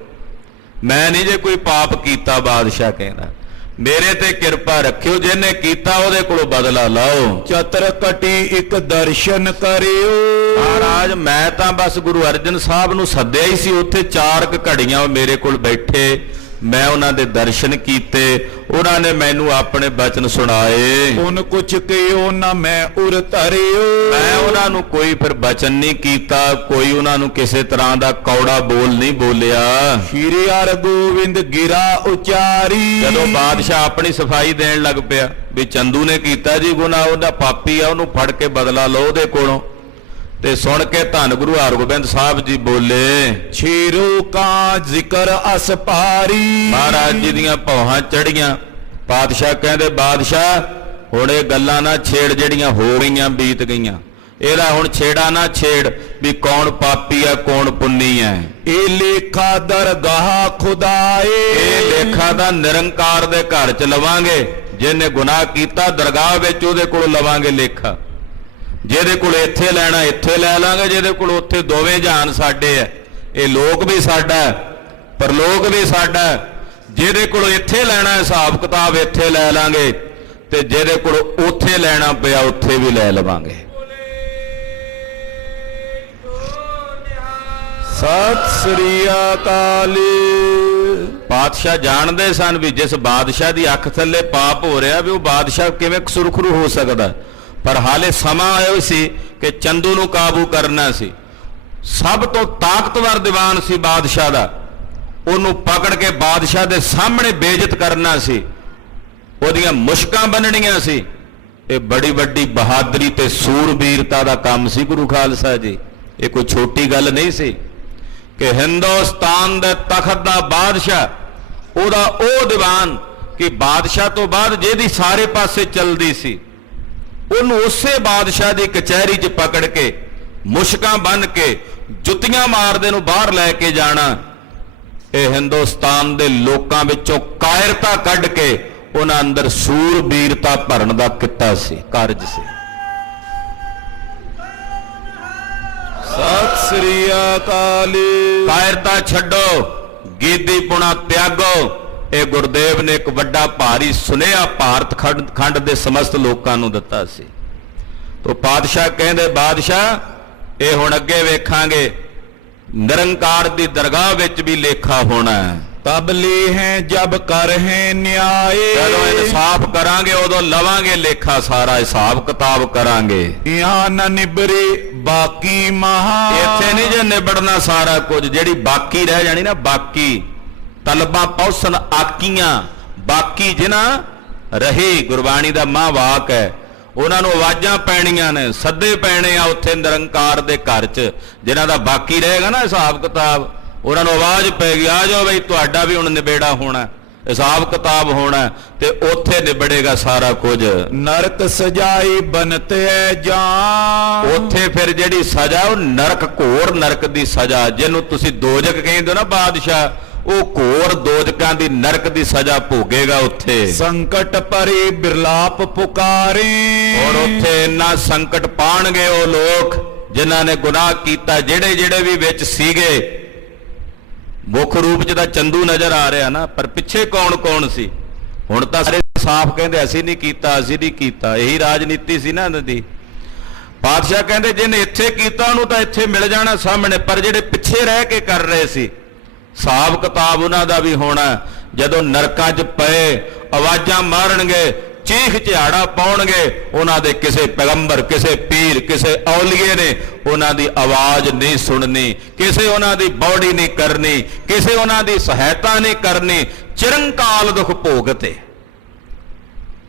ਮੈਂ ਨਹੀਂ ਜੇ ਕੋਈ ਪਾਪ ਕੀਤਾ। ਬਾਦਸ਼ਾਹ ਕਹਿੰਦਾ ਮੇਰੇ ਤੇ ਕਿਰਪਾ ਰੱਖਿਓ, ਜਿਹਨੇ ਕੀਤਾ ਉਹਦੇ ਕੋਲੋਂ ਬਦਲਾ ਲਾਓ। ਚਤਰ ਕਟੀ ਇੱਕ ਦਰਸ਼ਨ ਕਰਿਓ। ਮਹਾਰਾਜ ਮੈਂ ਤਾਂ ਬਸ ਗੁਰੂ ਅਰਜਨ ਸਾਹਿਬ ਨੂੰ ਸੱਦਿਆ ਹੀ ਸੀ, ਉੱਥੇ 4 ਘੜੀਆਂ ਉਹ ਮੇਰੇ ਕੋਲ ਬੈਠੇ, ਮੈਂ ਉਹਨਾਂ ਦੇ ਦਰਸ਼ਨ ਕੀਤੇ, ਉਹਨਾਂ ਨੇ ਮੈਨੂੰ ਆਪਣੇ ਬਚਨ ਸੁਣਾਏ। ਉਨ ਕੁਛ ਕਿਓ ਨਾ ਮੈਂ ਉਰ ਧਰਿਓ। ਮੈਂ ਉਹਨਾਂ ਨੂੰ ਕੋਈ ਫਿਰ ਬਚਨ ਨਹੀਂ ਕੀਤਾ, ਕੋਈ ਉਹਨਾਂ ਨੂੰ ਕਿਸੇ ਤਰ੍ਹਾਂ ਦਾ ਕੌੜਾ ਬੋਲ ਨਹੀਂ ਬੋਲਿਆ। ਸ਼੍ਰੀ ਹਰਿ ਗੋਬਿੰਦ ਗਿਰਾ ਉਚਾਰੀ। ਜਦੋਂ ਬਾਦਸ਼ਾਹ ਆਪਣੀ ਸਫਾਈ ਦੇਣ ਲੱਗ ਪਿਆ ਵੀ ਚੰਦੂ ਨੇ ਕੀਤਾ ਜੀ ਗੁਨਾਹ, ਉਹਦਾ ਪਾਪੀ ਆ, ਉਹਨੂੰ ਫੜ ਕੇ ਬਦਲਾ ਲਓ ਉਹਦੇ ਕੋਲੋਂ, ਤੇ ਸੁਣ ਕੇ ਧੰਨ ਗੁਰੂ ਹਰਗੋਬਿੰਦ ਸਾਹਿਬ ਜੀ ਬੋਲੇ, ਛੇਰੋ ਕਾ ਜ਼ਿਕਰ ਅਸ ਭਾਰੀ। ਮਹਾਰਾਜ ਜੀ ਦੀਆਂ ਭੌਹਾਂ ਚੜੀਆਂ। ਪਾਤਸ਼ਾਹ ਕਹਿੰਦੇ ਬਾਦਸ਼ਾਹ ਹੁਣ ਇਹ ਗੱਲਾਂ ਨਾ ਛੇੜ, ਜਿਹੜੀਆਂ ਹੋ ਗਈਆਂ ਬੀਤ ਗਈਆਂ, ਇਹਦਾ ਹੁਣ ਛੇੜਾ ਨਾ ਛੇੜ ਵੀ ਕੌਣ ਪਾਪੀ ਆ ਕੌਣ ਪੁੰਨੀ ਹੈ। ਇਹ ਲੇਖਾ ਦਰਗਾਹ ਖੁਦਾਏ। ਇਹ ਲੇਖਾ ਦਾ ਨਿਰੰਕਾਰ ਦੇ ਘਰ ਚ ਲਵਾਂਗੇ, ਜਿਹਨੇ ਗੁਨਾਹ ਕੀਤਾ ਦਰਗਾਹ ਵਿੱਚ ਉਹਦੇ ਕੋਲ ਲਵਾਂਗੇ ਲੇਖਾ। ਜਿਹਦੇ ਕੋਲ ਇੱਥੇ ਲੈਣਾ ਇੱਥੇ ਲੈ ਲਾਂਗੇ, ਜਿਹਦੇ ਕੋਲ ਉੱਥੇ, ਦੋਵੇਂ ਜਹਾਨ ਸਾਡੇ ਆ, ਇਹ ਲੋਕ ਵੀ ਸਾਡਾ ਪਰਲੋਕ ਵੀ ਸਾਡਾ। ਜਿਹਦੇ ਕੋਲ ਇੱਥੇ ਲੈਣਾ ਹਿਸਾਬ ਕਿਤਾਬ ਇੱਥੇ ਲੈ ਲਾਂਗੇ, ਤੇ ਜਿਹਦੇ ਕੋਲ ਉੱਥੇ ਲੈਣਾ ਪਿਆ ਉੱਥੇ ਵੀ ਲੈ ਲਵਾਂਗੇ। ਸਤਿ ਸ੍ਰੀ ਅਕਾਲ। ਪਾਤਸ਼ਾਹ ਜਾਣਦੇ ਸਨ ਵੀ ਜਿਸ ਬਾਦਸ਼ਾਹ ਦੀ ਅੱਖ ਥੱਲੇ ਪਾਪ ਹੋ ਰਿਹਾ ਵੀ ਉਹ ਬਾਦਸ਼ਾਹ ਕਿਵੇਂ ਸੁਰਖਰੂ ਹੋ ਸਕਦਾ, ਪਰ ਹਾਲੇ ਸਮਾਂ ਆਇਆ ਸੀ ਕਿ ਚੰਦੂ ਨੂੰ ਕਾਬੂ ਕਰਨਾ ਸੀ। ਸਭ ਤੋਂ ਤਾਕਤਵਰ ਦੀਵਾਨ ਸੀ ਬਾਦਸ਼ਾਹ ਦਾ, ਉਹਨੂੰ ਪਕੜ ਕੇ ਬਾਦਸ਼ਾਹ ਦੇ ਸਾਹਮਣੇ ਬੇਇੱਜ਼ਤ ਕਰਨਾ ਸੀ, ਉਹਦੀਆਂ ਮੁਸ਼ਕਾਂ ਬੰਨਣੀਆਂ ਸੀ। ਇਹ ਬੜੀ ਵੱਡੀ ਬਹਾਦਰੀ ਤੇ ਸੂਰਬੀਰਤਾ ਦਾ ਕੰਮ ਸੀ ਗੁਰੂ ਖਾਲਸਾ ਜੀ, ਇਹ ਕੋਈ ਛੋਟੀ ਗੱਲ ਨਹੀਂ ਸੀ ਕਿ ਹਿੰਦੁਸਤਾਨ ਦੇ ਤਖਤ ਦਾ ਬਾਦਸ਼ਾਹ, ਉਹਦਾ ਉਹ ਦੀਵਾਨ ਕਿ ਬਾਦਸ਼ਾਹ ਤੋਂ ਬਾਅਦ ਜਿਹਦੀ ਸਾਰੇ ਪਾਸੇ ਚੱਲਦੀ ਸੀ, ਉਹਨੂੰ ਉਸੇ ਬਾਦਸ਼ਾਹ ਦੀ ਕਚਹਿਰੀ 'ਚ ਪਕੜ ਕੇ ਮੁਸ਼ਕਾਂ ਬੰਨ ਕੇ ਜੁੱਤੀਆਂ ਮਾਰਦੇ ਨੂੰ ਬਾਹਰ ਲੈ ਕੇ ਜਾਣਾ, ਇਹ ਹਿੰਦੁਸਤਾਨ ਦੇ ਲੋਕਾਂ ਵਿੱਚੋਂ ਕਾਇਰਤਾ ਕੱਢ ਕੇ ਉਹਨਾਂ ਅੰਦਰ ਸੂਰਬੀਰਤਾ ਭਰਨ ਦਾ ਕਿੱਤਾ ਸੀ, ਕਾਰਜ ਸੀ। ਸਤਿ ਸ੍ਰੀ ਅਕਾਲ। ਕਾਇਰਤਾ ਛੱਡੋ, ਗੀਦੀਪੁਣਾ ਤਿਆਗੋ। ਇਹ ਗੁਰਦੇਵ ਨੇ ਇੱਕ ਵੱਡਾ ਭਾਰੀ ਸੁਨੇਹਾ ਭਾਰਤ ਖੰਡ ਦੇ ਸਮਸਤ ਲੋਕਾਂ ਨੂੰ ਦਿੱਤਾ ਸੀ। ਤੋ ਪਾਤਸ਼ਾਹ ਕਹਿੰਦੇ ਬਾਦਸ਼ਾਹ ਇਹ ਹੁਣ ਅੱਗੇ ਵੇਖਾਂਗੇ, ਨਿਰੰਕਾਰ ਦੀ ਦਰਗਾਹ ਵਿੱਚ ਵੀ ਲੇਖਾ ਹੋਣਾ ਹੈ। ਤਬ ਲੇ ਹੈ ਜਬ ਕਰ ਹੈ ਨਿਆਏ। ਜਦੋਂ ਇਨਸਾਫ ਕਰਾਂਗੇ ਉਦੋਂ ਲਵਾਂਗੇ ਲੇਖਾ, ਸਾਰਾ ਹਿਸਾਬ ਕਿਤਾਬ ਕਰਾਂਗੇ। ਯਹਾਂ ਨ ਨਿਬਰੇ ਬਾਕੀ ਮਹਾ। ਇੱਥੇ ਨਹੀਂ ਜੇ ਨਿਬੜਨਾ ਸਾਰਾ ਕੁਝ, ਜਿਹੜੀ ਬਾਕੀ ਰਹਿ ਜਾਣੀ ਨਾ, ਬਾਕੀ ਤਲਬਾਂ ਪੌਸਨ ਆਕੀਆਂ, ਬਾਕੀ ਜਿਨ੍ਹਾਂ ਰਹੇ, ਗੁਰਬਾਣੀ ਦਾ ਮਾਂ ਵਾਕ ਹੈ, ਉਹਨਾਂ ਨੂੰ ਆਵਾਜ਼ਾਂ ਪੈਣੀਆਂ ਨੇ, ਸੱਦੇ ਪੈਣੇ ਆ ਉੱਥੇ ਨਿਰੰਕਾਰ ਦੇ ਘਰ 'ਚ। ਜਿਨ੍ਹਾਂ ਦਾ ਬਾਕੀ ਰਹੇਗਾ ਨਾ ਹਿਸਾਬ ਕਿਤਾਬ, ਉਹਨਾਂ ਨੂੰ ਆਵਾਜ਼ ਪੈਗੀ, ਆ ਜਾਓ ਬਈ ਤੁਹਾਡਾ ਵੀ ਹੁਣ ਨਿਬੇੜਾ ਹੋਣਾ, ਹਿਸਾਬ ਕਿਤਾਬ ਹੋਣਾ, ਤੇ ਉੱਥੇ ਨਿਬੜੇਗਾ ਸਾਰਾ ਕੁਝ। ਨਰਕ ਸਜਾਈ ਬਨਤ ਹੈ ਜਾਂ। ਉੱਥੇ ਫਿਰ ਜਿਹੜੀ ਸਜ਼ਾ ਉਹ ਨਰਕ, ਘੋਰ ਨਰਕ ਦੀ ਸਜ਼ਾ, ਜਿਹਨੂੰ ਤੁਸੀਂ ਦੋਜਕ ਕਹਿੰਦੇ ਹੋ ਨਾ ਬਾਦਸ਼ਾਹ, ਉਹ ਘੋਰ ਦੋਜਕਾਂ ਦੀ ਨਰਕ ਦੀ ਸਜ਼ਾ ਭੋਗੇਗਾ ਉੱਥੇ। ਸੰਕਟ ਪਰੇ ਬਿਰਲਾਪ ਪੁਕਾਰੇ। ਔਰ ਉੱਥੇ ਇੰਨਾ ਸੰਕਟ ਪਾਣਗੇ ਉਹ ਲੋਕ ਜਿਨ੍ਹਾਂ ਨੇ ਗੁਨਾਹ ਕੀਤਾ, ਜਿਹੜੇ ਜਿਹੜੇ ਵੀ ਵਿੱਚ ਸੀਗੇ। ਮੁੱਖ ਰੂਪ 'ਚ ਤਾਂ ਚੰਦੂ ਨਜ਼ਰ ਆ ਰਿਹਾ ਨਾ, ਪਰ ਪਿੱਛੇ ਕੌਣ ਕੌਣ ਸੀ? ਹੁਣ ਤਾਂ ਸਾਰੇ ਸਾਫ਼ ਕਹਿੰਦੇ ਅਸੀਂ ਨਹੀਂ ਕੀਤਾ, ਅਸੀਂ ਨਹੀਂ ਕੀਤਾ। ਇਹੀ ਰਾਜਨੀਤੀ ਸੀ ਨਾ ਇਹਨਾਂ ਦੀ। ਪਾਤਸ਼ਾਹ ਕਹਿੰਦੇ ਜਿਹਨੇ ਇੱਥੇ ਕੀਤਾ ਉਹਨੂੰ ਤਾਂ ਇੱਥੇ ਮਿਲ ਜਾਣਾ ਸਾਹਮਣੇ, ਪਰ ਜਿਹੜੇ ਪਿੱਛੇ ਰਹਿ ਕੇ ਕਰ ਰਹੇ ਸੀ, ਹਿਸਾਬ ਕਿਤਾਬ ਉਹਨਾਂ ਦਾ ਵੀ ਹੋਣਾ। ਜਦੋਂ ਨਰਕਾਂ 'ਚ ਪਏ ਆਵਾਜ਼ਾਂ ਮਾਰਨਗੇ, ਚੀਖ ਝਾੜਾ ਪਾਉਣਗੇ, ਉਹਨਾਂ ਦੇ ਕਿਸੇ ਪੈਗੰਬਰ, ਕਿਸੇ ਪੀਰ, ਕਿਸੇ ਔਲੀਏ ਨੇ ਉਹਨਾਂ ਦੀ ਆਵਾਜ਼ ਨਹੀਂ ਸੁਣਨੀ, ਕਿਸੇ ਉਹਨਾਂ ਦੀ ਬੌੜੀ ਨਹੀਂ ਕਰਨੀ, ਕਿਸੇ ਉਹਨਾਂ ਦੀ ਸਹਾਇਤਾ ਨਹੀਂ ਕਰਨੀ। ਚਿਰੰਕਾਲ ਦੁੱਖ ਭੋਗਤੇ।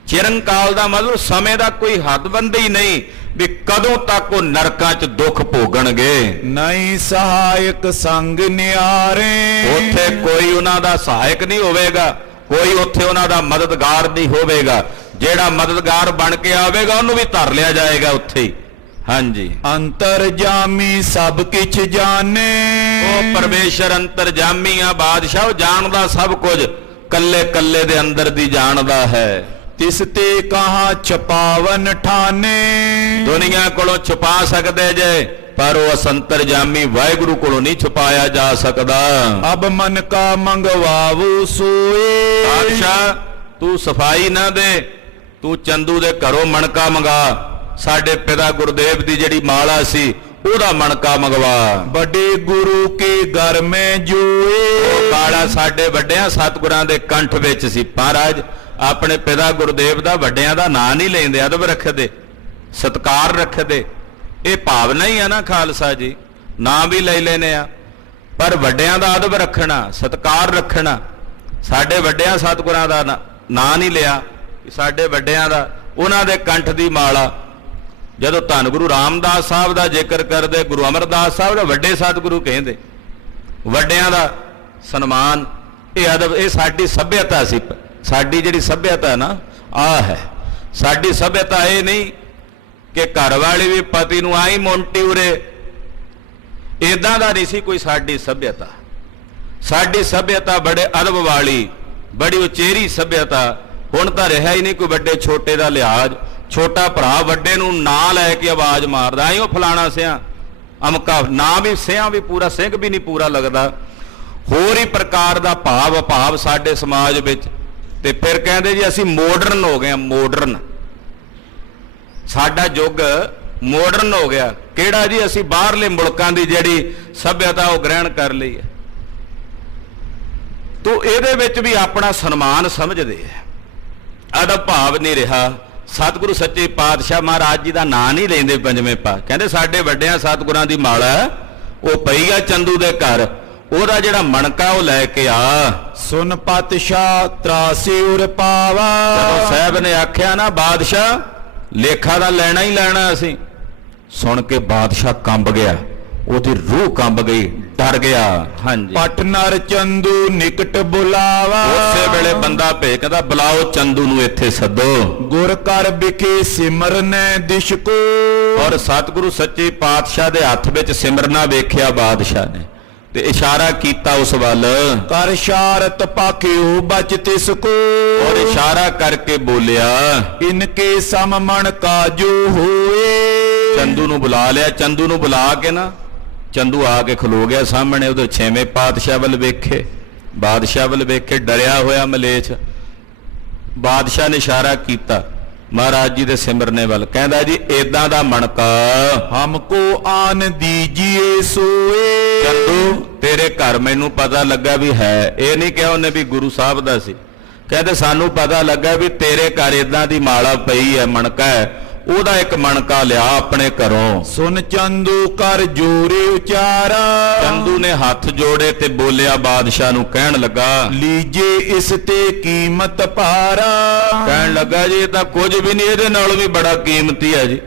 ਚਿਰੰਕਾਲ ਦਾ ਮਤਲਬ ਸਮੇਂ ਦਾ ਕੋਈ ਹੱਦਬੰਦੀ ਨਹੀਂ ਵੀ ਕਦੋਂ ਤੱਕ ਉਹ ਨਰਕਾਂ 'ਚ ਦੁੱਖ ਭੋਗਣਗੇ। ਨਹੀਂ ਸਹਾਇਕ ਸੰਗ ਨਿਆਰੇ। ਉੱਥੇ ਕੋਈ ਉਹਨਾਂ ਦਾ ਸਹਾਇਕ ਨਹੀਂ ਹੋਵੇਗਾ, ਕੋਈ ਉੱਥੇ ਉਹਨਾਂ ਦਾ ਮਦਦਗਾਰ ਨਹੀਂ ਹੋਵੇਗਾ। ਜਿਹੜਾ ਮਦਦਗਾਰ ਬਣ ਕੇ ਆਵੇਗਾ ਉਹਨੂੰ ਵੀ ਧਰ ਲਿਆ ਜਾਏਗਾ ਉੱਥੇ ਹੀ। ਹਾਂਜੀ, ਅੰਤਰਜਾਮੀ ਸਭ ਕਿਛ ਜਾਣੇ। ਉਹ ਪਰਮੇਸ਼ਰ ਅੰਤਰਜਾਮੀ ਆ ਬਾਦਸ਼ਾਹ, ਉਹ ਜਾਣਦਾ ਸਭ ਕੁਝ, ਕੱਲੇ ਕੱਲੇ ਦੇ ਅੰਦਰ ਦੀ ਜਾਣਦਾ ਹੈ। ਤਿਸ ਤੇ ਕਹਾ ਛਪਾਵਨ ਠਾਨੇ। ਦੁਨੀਆ ਕੋਲੋਂ ਛੁਪਾ ਸਕਦੇ ਜੇ, ਪਰ ਉਹ ਅਸੰਤਰਜਾਮੀ ਵਾਹਿਗੁਰੂ ਕੋਲੋਂ ਨਹੀਂ ਛੁਪਾਇਆ ਜਾ ਸਕਦਾ। ਅਬ ਮਨ ਕਾ ਮੰਗਵਾਵੂ ਸੋਏ। ਬਾਦਸ਼ਾਹ ਤੂੰ ਸਫਾਈ ਨਾ ਦੇ, ਤੂੰ ਚੰਦੂ ਦੇ ਘਰੋਂ ਮਣਕਾ ਮੰਗਾ, ਸਾਡੇ ਪਿਤਾ ਗੁਰਦੇਵ ਦੀ ਜਿਹੜੀ ਮਾਲਾ ਸੀ ਉਹਦਾ ਮਣਕਾ ਮੰਗਵਾ। बड़े गुरु के घर में जोए, ਉਹ ਮਾਲਾ ਸਾਡੇ ਵੱਡਿਆਂ ਸਤਿਗੁਰਾਂ ਦੇ ਕੰਠ ਵਿੱਚ ਸੀ। ਮਹਾਰਾਜ ਆਪਣੇ ਪਿਤਾ ਗੁਰਦੇਵ ਦਾ ਵੱਡਿਆਂ ਦਾ ਨਾਂ ਨਹੀਂ ਲੈਂਦੇ, ਅਦਬ ਰੱਖਦੇ, ਸਤਿਕਾਰ ਰੱਖਦੇ। ਇਹ ਭਾਵਨਾ ਹੀ ਆ ਨਾ ਖਾਲਸਾ ਜੀ, ਨਾਂ ਵੀ ਲੈ ਲੈਨੇ ਆ ਪਰ ਵੱਡਿਆਂ ਦਾ ਅਦਬ ਰੱਖਣਾ, ਸਤਿਕਾਰ ਰੱਖਣਾ। ਸਾਡੇ ਵੱਡਿਆਂ ਸਤਿਗੁਰਾਂ ਦਾ ਨਾਂ ਨਹੀਂ ਲਿਆ, ਸਾਡੇ ਵੱਡਿਆਂ ਦਾ, ਉਹਨਾਂ ਦੇ ਕੰਠ ਦੀ ਮਾਲਾ। ਜਦੋਂ ਧੰਨ ਗੁਰੂ ਰਾਮਦਾਸ ਸਾਹਿਬ ਦਾ ਜ਼ਿਕਰ ਕਰਦੇ, ਗੁਰੂ ਅਮਰਦਾਸ ਸਾਹਿਬ ਦਾ ਵੱਡੇ ਸਤਿਗੁਰੂ ਕਹਿੰਦੇ, ਵੱਡਿਆਂ ਦਾ ਸਨਮਾਨ, ਇਹ ਅਦਬ, ਇਹ ਸਾਡੀ ਸੱਭਿਅਤਾ ਸੀ। ਸਾਡੀ ਜਿਹੜੀ ਸੱਭਿਅਤਾ ਨਾ ਆਹ ਹੈ ਸਾਡੀ ਸੱਭਿਅਤਾ। ਇਹ ਨਹੀਂ ਕਿ ਘਰ ਵਾਲੀ ਵੀ ਪਤੀ ਨੂੰ ਆਈ ਮੋਂਟੀ ਉਰੇ, ਇਦਾਂ ਦਾ ਨਹੀਂ ਸੀ ਕੋਈ ਸਾਡੀ ਸੱਭਿਅਤਾ। ਸਾਡੀ ਸੱਭਿਅਤਾ ਬੜੇ ਅਦਬ ਵਾਲੀ, ਬੜੀ ਉਚੇਰੀ ਸੱਭਿਅਤਾ। ਹੁਣ ਤਾਂ ਰਿਹਾ ਹੀ ਨਹੀਂ ਕੋਈ ਵੱਡੇ ਛੋਟੇ ਦਾ ਲਿਹਾਜ਼। ਛੋਟਾ ਭਰਾ ਵੱਡੇ ਨੂੰ ਨਾਂ ਲੈ ਕੇ ਆਵਾਜ਼ ਮਾਰਦਾ, ਆਈ ਉਹ ਫਲਾਣਾ ਸਿਆਂ ਅਮਕਾ, ਨਾਂ ਵੀ ਸਿਆਂ ਵੀ ਪੂਰਾ, ਸਿੰਘ ਵੀ ਨਹੀਂ ਪੂਰਾ ਲੱਗਦਾ। ਹੋਰ ਹੀ ਪ੍ਰਕਾਰ ਦਾ ਭਾਵ ਸਾਡੇ ਸਮਾਜ ਵਿੱਚ। ਤੇ ਫਿਰ ਕਹਿੰਦੇ ਜੀ ਅਸੀਂ ਮਾਡਰਨ ਹੋ ਗਏ, ਮਾਡਰਨ, ਸਾਡਾ ਯੁੱਗ ਮਾਡਰਨ ਹੋ ਗਿਆ। ਕਿਹੜਾ ਜੀ? ਅਸੀਂ ਬਾਹਰਲੇ ਮੁਲਕਾਂ ਦੀ ਜਿਹੜੀ ਸੱਭਿਅਤਾ ਉਹ ਗ੍ਰਹਿਣ ਕਰ ਲਈ ਹੈ। ਤੋ ਇਹਦੇ ਵਿੱਚ ਵੀ ਆਪਣਾ ਸਨਮਾਨ ਸਮਝਦੇ ਆ, ਅਦਬ ਭਾਵ ਨਹੀਂ ਰਿਹਾ। ਸਤਿਗੁਰੂ ਸੱਚੇ ਪਾਤਸ਼ਾਹ ਮਹਾਰਾਜ ਜੀ ਦਾ ਨਾਂ ਨਹੀਂ ਲੈਂਦੇ ਪੰਜਵੇਂ ਪਾ, ਕਹਿੰਦੇ ਸਾਡੇ ਵੱਡਿਆਂ ਸਤਿਗੁਰਾਂ ਦੀ ਮਾਲਾ ਉਹ ਪਈ ਆ ਚੰਦੂ ਦੇ ਘਰ, ਉਹਦਾ ਜਿਹੜਾ ਮਣਕਾ ਉਹ ਲੈ ਕੇ ਆ। सुन पातशाह त्रासी उर पावा, ਜਦੋਂ ਸਾਹਿਬ ਨੇ ਆਖਿਆ ਨਾ ਬਾਦਸ਼ਾਹ ਲੇਖਾ ਦਾ ਲੈਣਾ ਹੀ ਲੈਣਾ ਅਸੀਂ, ਸੁਣ ਕੇ ਬਾਦਸ਼ਾਹ ਕੰਬ ਗਿਆ, ਉਹਦੀ ਰੂਹ ਕੰਬ ਗਈ, ਡਰ ਗਿਆ। ਹਾਂਜੀ, पट नर चंदू निकट बुलावा, ਉਸੇ ਵੇਲੇ ਬੰਦਾ ਭੇਜ ਕਹਿੰਦਾ ਬੁਲਾਓ ਚੰਦੂ ਨੂੰ ਇੱਥੇ ਸੱਦੋ। गुर कर बिखे सिमरन दिश को, ਔਰ ਸਤਿਗੁਰੂ ਸੱਚੇ ਪਾਤਸ਼ਾਹ ਦੇ ਹੱਥ ਵਿੱਚ ਸਿਮਰਨਾ ਵੇਖਿਆ ਬਾਦਸ਼ਾਹ ਨੇ ਤੇ ਇਸ਼ਾਰਾ ਕੀਤਾ ਉਸ ਵੱਲ, कर शारत पाखियो बच तिसको, ਔਰ ਇਸ਼ਾਰਾ ਕਰਕੇ ਬੋਲਿਆ इनके सम मन काजू होए। ਚੰਦੂ ਨੂੰ ਬੁਲਾ ਲਿਆ। ਚੰਦੂ ਨੂੰ ਬੁਲਾ ਕੇ ਨਾ ਚੰਦੂ ਆ ਕੇ ਖਲੋ ਗਿਆ ਸਾਹਮਣੇ, ਉਹਦੇ ਛੇਵੇਂ ਪਾਤਸ਼ਾਹ ਵੱਲ ਵੇਖੇ, ਬਾਦਸ਼ਾਹ ਵੱਲ ਵੇਖੇ, ਡਰਿਆ ਹੋਇਆ ਮਲੇਛ। ਬਾਦਸ਼ਾਹ ਨੇ ਇਸ਼ਾਰਾ ਕੀਤਾ ਮਹਾਰਾਜ ਜੀ ਦੇ ਸਿਮਰਨੇ ਵੱਲ, ਕਹਿੰਦਾ ਜੀ ਏਦਾਂ ਦਾ ਮਣਕਾ हमको आन दीजिए सोए, ਚੰਦੂ ਤੇਰੇ ਘਰ ਮੈਨੂੰ ਪਤਾ ਲੱਗਾ ਵੀ ਹੈ। ਇਹ ਨਹੀਂ ਕਿਹਾ ਉਹਨੇ ਵੀ ਗੁਰੂ ਸਾਹਿਬ ਦਾ ਸੀ, ਕਹਿੰਦੇ ਸਾਨੂੰ ਪਤਾ ਲੱਗਾ ਵੀ ਤੇਰੇ ਘਰ ਏਦਾਂ ਦੀ ਮਾਲਾ ਪਈ ਹੈ, ਮਣਕਾ ਹੈ, ਉਹਦਾ ਇੱਕ ਮਣਕਾ ਲਿਆ ਆਪਣੇ ਘਰੋਂ। सुन चंदू कर जोरे उचारा, ਚੰਦੂ ਨੇ ਹੱਥ ਜੋੜੇ ਤੇ ਬੋਲਿਆ ਬਾਦਸ਼ਾਹ ਨੂੰ, ਕਹਿਣ ਲੱਗਾ, लीजे इस ते कीमत पारा, ਕਹਿਣ ਲੱਗਾ ਜੀ ਇਹ ਤਾਂ ਕੁਝ ਵੀ ਨਹੀਂ, ਇਹਦੇ ਨਾਲੋਂ ਵੀ ਬੜਾ ਕੀਮਤੀ ਹੈ ਜੀ,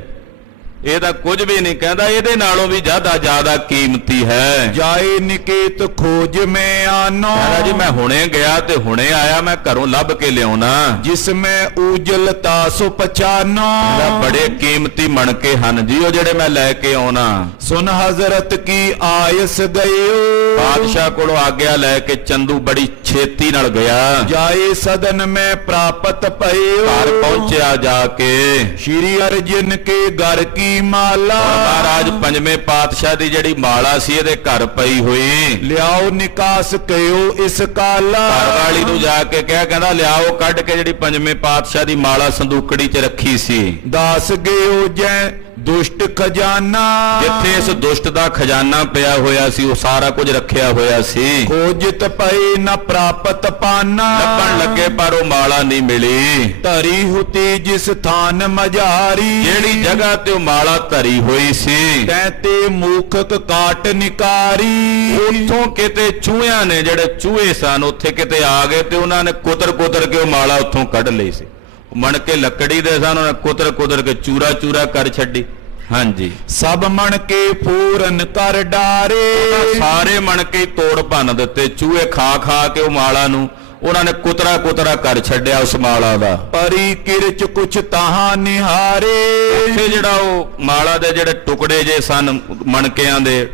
ਇਹ ਤਾਂ ਕੁਝ ਵੀ ਨਹੀਂ, ਕਹਿੰਦਾ ਇਹਦੇ ਨਾਲੋਂ ਵੀ ਜ਼ਿਆਦਾ ਕੀਮਤੀ ਹੈ। जाए निकेत खोज में आनो, ਕਹਿੰਦਾ ਜੀ ਮੈਂ ਹੁਣੇ ਗਿਆ ਤੇ ਹੁਣੇ ਆਇਆ, ਮੈਂ ਘਰੋਂ ਲੱਭ ਕੇ ਲਿਆਉਣਾ। जिसमें उजलता सो पहचानो, ਕਹਿੰਦਾ ਬੜੇ ਕੀਮਤੀ ਮਣਕੇ ਹਨ ਜੀ ਉਹ ਜਿਹੜੇ ਮੈਂ ਲੈ ਕੇ ਆਉਣਾ। सुन हजरत की आयस गयो, ਬਾਦਸ਼ਾਹ ਕੋਲੋਂ ਆਗਿਆ ਲੈ ਕੇ ਚੰਦੂ ਬੜੀ ਛੇਤੀ ਨਾਲ ਗਿਆ, जाए सदन में प्राप्त पयो, ਘਰ ਪਹੁੰਚਿਆ ਜਾ ਕੇ। श्री अर्जुन के घर की माला, ਮਹਾਰਾਜ ਪੰਜਵੇਂ ਪਾਤਸ਼ਾਹ ਦੀ ਜਿਹੜੀ ਮਾਲਾ ਸੀ ਇਹਦੇ ਘਰ ਪਈ ਹੋਈ। लियाओ निकास कयो इस काला, ਘਰ ਵਾਲੀ ਨੂੰ ਜਾ ਕੇ ਕਿਹਾ, ਕਹਿੰਦਾ ਲਿਆਓ ਕੱਢ ਕੇ ਜਿਹੜੀ ਪੰਜਵੇਂ ਪਾਤਸ਼ਾਹ ਦੀ ਮਾਲਾ ਸੰਦੂਕੜੀ 'ਚ ਰੱਖੀ ਸੀ। दास गयो जै दुष्ट खजाना, ਜਿੱਥੇ ਇਸ ਦੁਸ਼ਟ ਦਾ ਖਜ਼ਾਨਾ ਪਿਆ ਹੋਇਆ ਸੀ ਉਹ ਸਾਰਾ ਕੁਝ ਰੱਖਿਆ ਹੋਇਆ ਸੀ। खोजत पए न प्राप्त पाना, ਲੱਭਣ ਲੱਗੇ ਪਰ ਉਹ ਮਾਲਾ ਨਹੀਂ ਮਿਲੀ। धरी हुती जिस थान मजारी, ਜਿਹੜੀ ਜਗ੍ਹਾ ਤੇ ਉਹ ਮਾਲਾ ਧਰੀ ਹੋਈ ਸੀ तैते मूखक काट निकारी, ਉੱਥੋਂ ਕਿਤੇ ਚੂਹਿਆਂ ਨੇ, ਜਿਹੜੇ ਚੂਹੇ ਸਨ ਉੱਥੇ ਕਿਤੇ ਆ ਗਏ ਤੇ ਉਹਨਾਂ ਨੇ ਕੁਤਰ ਕੇ ਉਹ ਮਾਲਾ ਉੱਥੋਂ ਕੱਢ ਲਈ ਸੀ। ਮਣ ਕੇ ਲੱਕੜੀ ਦੇ ਸਨ, ਉਹਨਾਂ ਨੇ ਕੁਤਰ ਕੇ ਚੂਰਾ ਕਰ ਛੱਡੀ। ਹਾਂਜੀ, सब मन के पूरन कर डारे, ਸਾਰੇ ਮਣ ਕੇ ਤੋੜ ਭੰਨ ਦਿੱਤੇ। ਚੂਹੇ ਖਾ ਕੇ ਉਹ ਮਾਲਾ ਨੂੰ ਉਹਨਾਂ ਨੇ ਕੁਤਰਾ ਕਰ ਛੱਡਿਆ ਉਸ ਮਾਲਾ ਦਾ। परी किरच कुछ तहां निहारे, ਉੱਥੇ ਜਿਹੜਾ ਉਹ ਮਾਲਾ ਦੇ ਜਿਹੜੇ ਟੁਕੜੇ ਜੇ ਸਨ ਮਣਕਿਆਂ ਦੇ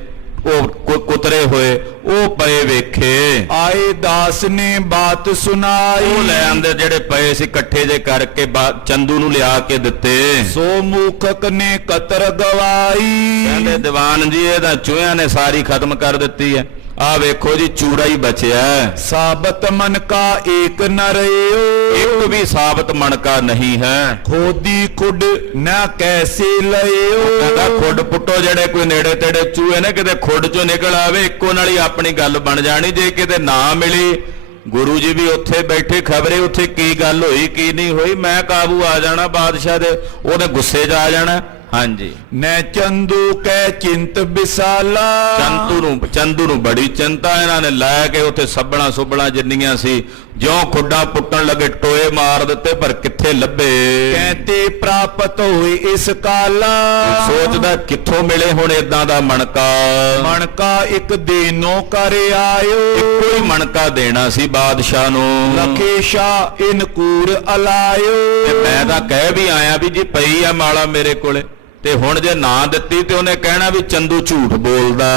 ਉਹ ਕੁਤਰੇ ਹੋਏ ਉਹ ਪਏ ਵੇਖੇ। आए दास ने बात सुनाई, ਉਹ ਲੈ ਆਂਦੇ ਜਿਹੜੇ ਪਏ ਸੀ ਇਕੱਠੇ ਜੇ ਕਰਕੇ ਚੰਦੂ ਨੂੰ ਲਿਆ ਕੇ ਦਿੱਤੇ। सो मूखक ने कतर गवाई, ਕਹਿੰਦੇ ਦੀਵਾਨ ਜੀ ਇਹ ਤਾਂ ਚੂਹਿਆਂ ਨੇ ਸਾਰੀ ਖਤਮ ਕਰ ਦਿੱਤੀ ਹੈ। ਆ ਵੇਖੋ ਜੀ ਚੂੜਾ ਹੀ ਬਚਿਆ ਹੈ। ਸਾਬਤ ਮਨ ਕਾ ਏਕ ਨ ਰਹਿਓ ਇੱਕ ਵੀ ਸਾਬਤ ਮਣਕਾ ਨਹੀਂ ਹੈ। ਖੋਦੀ ਖੁੱਡ ਨਾ ਕੈਸੇ ਲਇਓ ਕਹਿੰਦਾ ਖੁੱਡ ਪੁੱਟੋ ਜਿਹੜੇ ਕੋਈ ਨੇੜੇ ਤੇੜੇ ਚੂਹੇ ਨੇ ਕਿਤੇ ਖੁੱਡ ਚੋਂ ਨਿਕਲ ਆਵੇ ਇੱਕੋ ਨਾਲ ਹੀ ਆਪਣੀ ਗੱਲ ਬਣ ਜਾਣੀ। ਜੇ ਕਿਤੇ ਨਾ ਮਿਲੀ ਗੁਰੂ ਜੀ ਵੀ ਉੱਥੇ ਬੈਠੇ ਖਬਰੇ ਉੱਥੇ ਕੀ ਗੱਲ ਹੋਈ ਕੀ ਨਹੀਂ ਹੋਈ ਮੈਂ ਕਾਬੂ ਆ ਜਾਣਾ ਬਾਦਸ਼ਾਹ ਦੇ ਉਹਦੇ ਗੁੱਸੇ 'ਚ ਆ ਜਾਣਾ। ਹਾਂਜੀ ਨੈ ਚੰਦੂ ਕੈ ਚਿੰਤ ਵਿਸਾਲਾ ਚੰਦੂ ਨੂੰ ਬੜੀ ਚਿੰਤਾ ਇਹਨਾਂ ਨੇ ਲੈ ਕੇ ਉੱਥੇ ਸੱਬਣਾ ਸੁੱਬਣਾ ਜਿੰਨੀਆਂ ਸੀ ਜਿਉਂ ਖੁੱਡਾਂ ਪੁੱਟਣ ਲੱਗੇ ਟੋਏ ਮਾਰ ਦਿੱਤੇ ਪਰ ਕਿੱਥੇ ਲੱਭੇ। ਕਹਿੰਦੇ ਪ੍ਰਾਪਤ ਹੋਏ ਇਸ ਕਾਲਾ ਸੋਚਦਾ ਕਿੱਥੋਂ ਮਿਲੇ ਹੁਣ ਇਦਾਂ ਦਾ ਮਣਕਾ। ਮਣਕਾ ਇੱਕ ਦੇਨੋ ਕਰ ਆਇਓ ਇੱਕੋ ਹੀ ਮਣਕਾ ਦੇਣਾ ਸੀ ਬਾਦਸ਼ਾਹ ਨੂੰ। ਲਖੇਸ਼ਾ ਇਨਕੂਰ ਅਲਾਇਓ ਤੇ ਮੈਂ ਤਾਂ ਕਹਿ ਵੀ ਆਇਆ ਵੀ ਜੀ ਪਈ ਆ ਮਾਲਾ ਮੇਰੇ ਕੋਲੇ ਤੇ ਹੁਣ ਜੇ ਨਾ ਦਿੱਤੀ ਤੇ ਉਹਨੇ ਕਹਿਣਾ ਵੀ ਚੰਦੂ ਝੂਠ ਬੋਲਦਾ।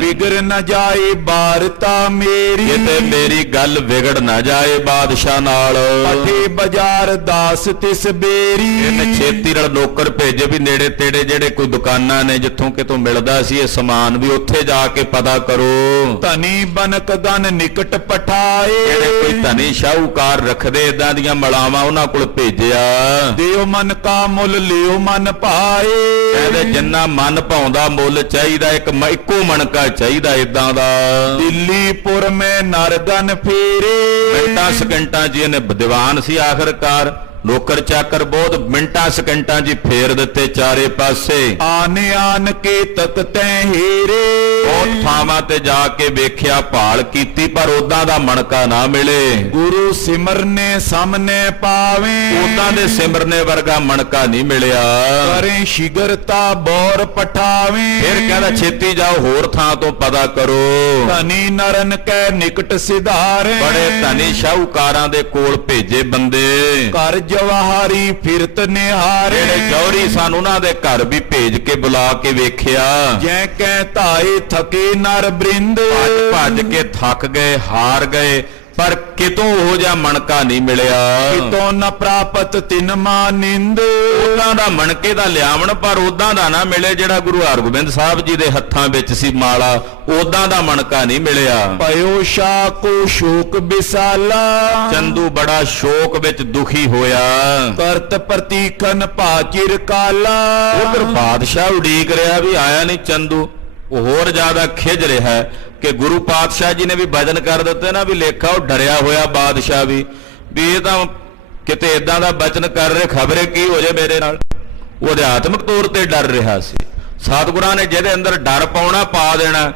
ਵਿਗੜ ਨਾ ਜਾਏ ਬਾਰਤਾ ਮੇਰੀ ਕਿਤੇ ਮੇਰੀ ਗੱਲ ਵਿਗੜ ਨਾ ਜਾਏ ਬਾਦਸ਼ਾਹ ਨਾਲ। ਅਠੇ ਬਾਜ਼ਾਰ ਦਾਸ ਤਿਸ ਬੇਰੀ ਇਹਨੇ ਛੇਤੀ ਨਾਲ ਨੌਕਰ ਭੇਜੇ ਵੀ ਨੇੜੇ ਤੇੜੇ ਜਿਹੜੇ ਕੋਈ ਦੁਕਾਨਾਂ ਨੇ ਜਿੱਥੋਂ ਕਿਤੋਂ ਮਿਲਦਾ ਸੀ ਇਹ ਸਮਾਨ ਵੀ ਉੱਥੇ ਜਾ ਕੇ ਪਤਾ ਕਰੋ। ਧਨੀ ਬਨਕ ਗਨ ਨਿਕਟ ਪਠਾਏ ਜਿਹੜੇ ਕੋਈ ਧਨੀ ਸ਼ਾਹੂਕਾਰ ਰੱਖਦੇ ਇਦਾਂ ਦੀਆਂ ਮਲਾਵਾਂ ਉਹਨਾਂ ਕੋਲ ਭੇਜਿਆ। ਦਿਓ ਮਨ ਕਾ ਮੁੱਲ ਲਿਓ ਮਨ ਭਾਏ ਕਹਿੰਦੇ ਜਿੰਨਾ ਮਨ ਭਾਉਂਦਾ ਮੁੱਲ ਚਾਹੀਦਾ ਇੱਕੋ ਮਣਕਾ ਚਾਹੀਦਾ ਇਦਾਂ ਦਾ। ਦਿੱਲੀਪੁਰ ਮੈਂ ਨਰਗਨ ਫੇਰੇ ਮਿੰਟਾਂ ਸਕਿੰਟਾਂ 'ਚ ਇਹਨੇ ਦੀਵਾਨ ਸੀ ਆਖਰਕਾਰ ਨੌਕਰ ਚਾਕਰ ਬਹੁਤ ਮਿੰਟਾਂ ਸਕਿੰਟਾਂ 'ਚ ਫੇਰ ਦਿੱਤੇ ਚਾਰੇ ਪਾਸੇ। ਆਨ ਕੇ ਤਖਤੈ ਹੀਰੇ ਬਹੁਤ ਥਾਵਾਂ ਤੇ ਜਾ ਕੇ ਵੇਖਿਆ ਭਾਲ ਕੀਤੀ ਪਰ ਉਦਾਂ ਦਾ ਮਣਕਾ ਨਾ ਮਿਲੇ। ਗੁਰੂ ਸਿਮਰਨੇ ਸਾਹਮਣੇ ਪਾਵੇ ਉਦਾਂ ਦੇ ਸਿਮਰਨੇ ਵਰਗਾ ਮਣਕਾ ਨਹੀਂ ਮਿਲਿਆ। ਕਰੇ ਸ਼ਿਗਰਤਾ ਬੌਰ ਪਠਾਵੇ ਫਿਰ ਕਹਿੰਦਾ ਛੇਤੀ ਜਾਓ ਹੋਰ ਥਾਂ ਤੋਂ ਪਤਾ ਕਰੋ। ਧਨੀ ਨਰਨ ਕੈ ਨਿਕਟ ਸਿਧਾਰੇ ਬੜੇ ਧਨੀ ਸ਼ਾਹੂਕਾਰਾਂ ਦੇ ਕੋਲ ਭੇਜੇ ਬੰਦੇ। ਕਰ ਜਵਾਹਰੀ ਫਿਰਤ ਨਿਹਾਰੇ ਜਿਹੜੇ ਜੌਹਰੀ ਸਨ ਉਹਨਾਂ ਦੇ ਘਰ ਵੀ ਭੇਜ ਕੇ ਬੁਲਾ ਕੇ ਵੇਖਿਆ। ਜੈ ਕੈ ਧਾਏ ਥਕੇ ਨਰ ਬ੍ਰਿੰਦ ਭੱਜ ਕੇ ਥੱਕ ਗਏ ਹਾਰ ਗਏ ਪਰ ਕਿਤੋਂ ਉਹ ਜਿਹਾ ਮਣਕਾ ਨਹੀਂ ਮਿਲਿਆ। ਕਿਤੋਂ ਨ ਪ੍ਰਾਪਤ ਤਿਨ ਮਾਨਿੰਦ ਉਦਾਂ ਦਾ ਮਣਕੇ ਦਾ ਲਿਆਵਣ ਪਰ ਉਦਾਂ ਦਾ ਨਾ ਮਿਲੇ ਜਿਹੜਾ ਗੁਰੂ ਹਰਗੋਬਿੰਦ ਸਾਹਿਬ ਜੀ ਦੇ ਹੱਥਾਂ ਵਿੱਚ ਸੀ ਮਾਲਾ ਉਦਾਂ ਦਾ ਮਣਕਾ ਨਹੀਂ ਮਿਲਿਆ। ਪਇਓ ਸ਼ਾ ਕੋ ਸ਼ੋਕ ਵਿਸਾਲਾ ਚੰਦੂ ਬੜਾ ਸ਼ੋਕ ਵਿੱਚ ਦੁਖੀ ਹੋਇਆ। ਕਰਤ ਪ੍ਰਤੀਖਨ ਭਾਚਿਰ ਕਾਲਾ ਉਧਰ ਬਾਦਸ਼ਾਹ ਉਡੀਕ ਰਿਹਾ ਵੀ ਆਇਆ ਨਹੀਂ ਚੰਦੂ। ਉਹ ਹੋਰ ਜ਼ਿਆਦਾ ਖਿਜ ਰਿਹਾ ਕਿ ਗੁਰੂ ਪਾਤਸ਼ਾਹ ਜੀ ਨੇ ਵੀ ਵਚਨ ਕਰ ਦਿੱਤੇ ਨਾ ਵੀ ਲੇਖਾ ਉਹ ਡਰਿਆ ਹੋਇਆ ਬਾਦਸ਼ਾਹ ਵੀ ਇਹ ਤਾਂ ਕਿਤੇ ਇਦਾਂ ਦਾ ਵਚਨ ਕਰ ਰਹੇ ਖਬਰੇ ਕੀ ਹੋ ਜਾਏ ਮੇਰੇ ਨਾਲ। ਉਹ ਅਧਿਆਤਮਿਕ ਤੌਰ ਤੇ ਡਰ ਰਿਹਾ ਸੀ। ਸਤਿਗੁਰਾਂ ਨੇ ਜਿਹਦੇ ਅੰਦਰ ਡਰ ਪਾਉਣਾ ਪਾ ਦੇਣਾ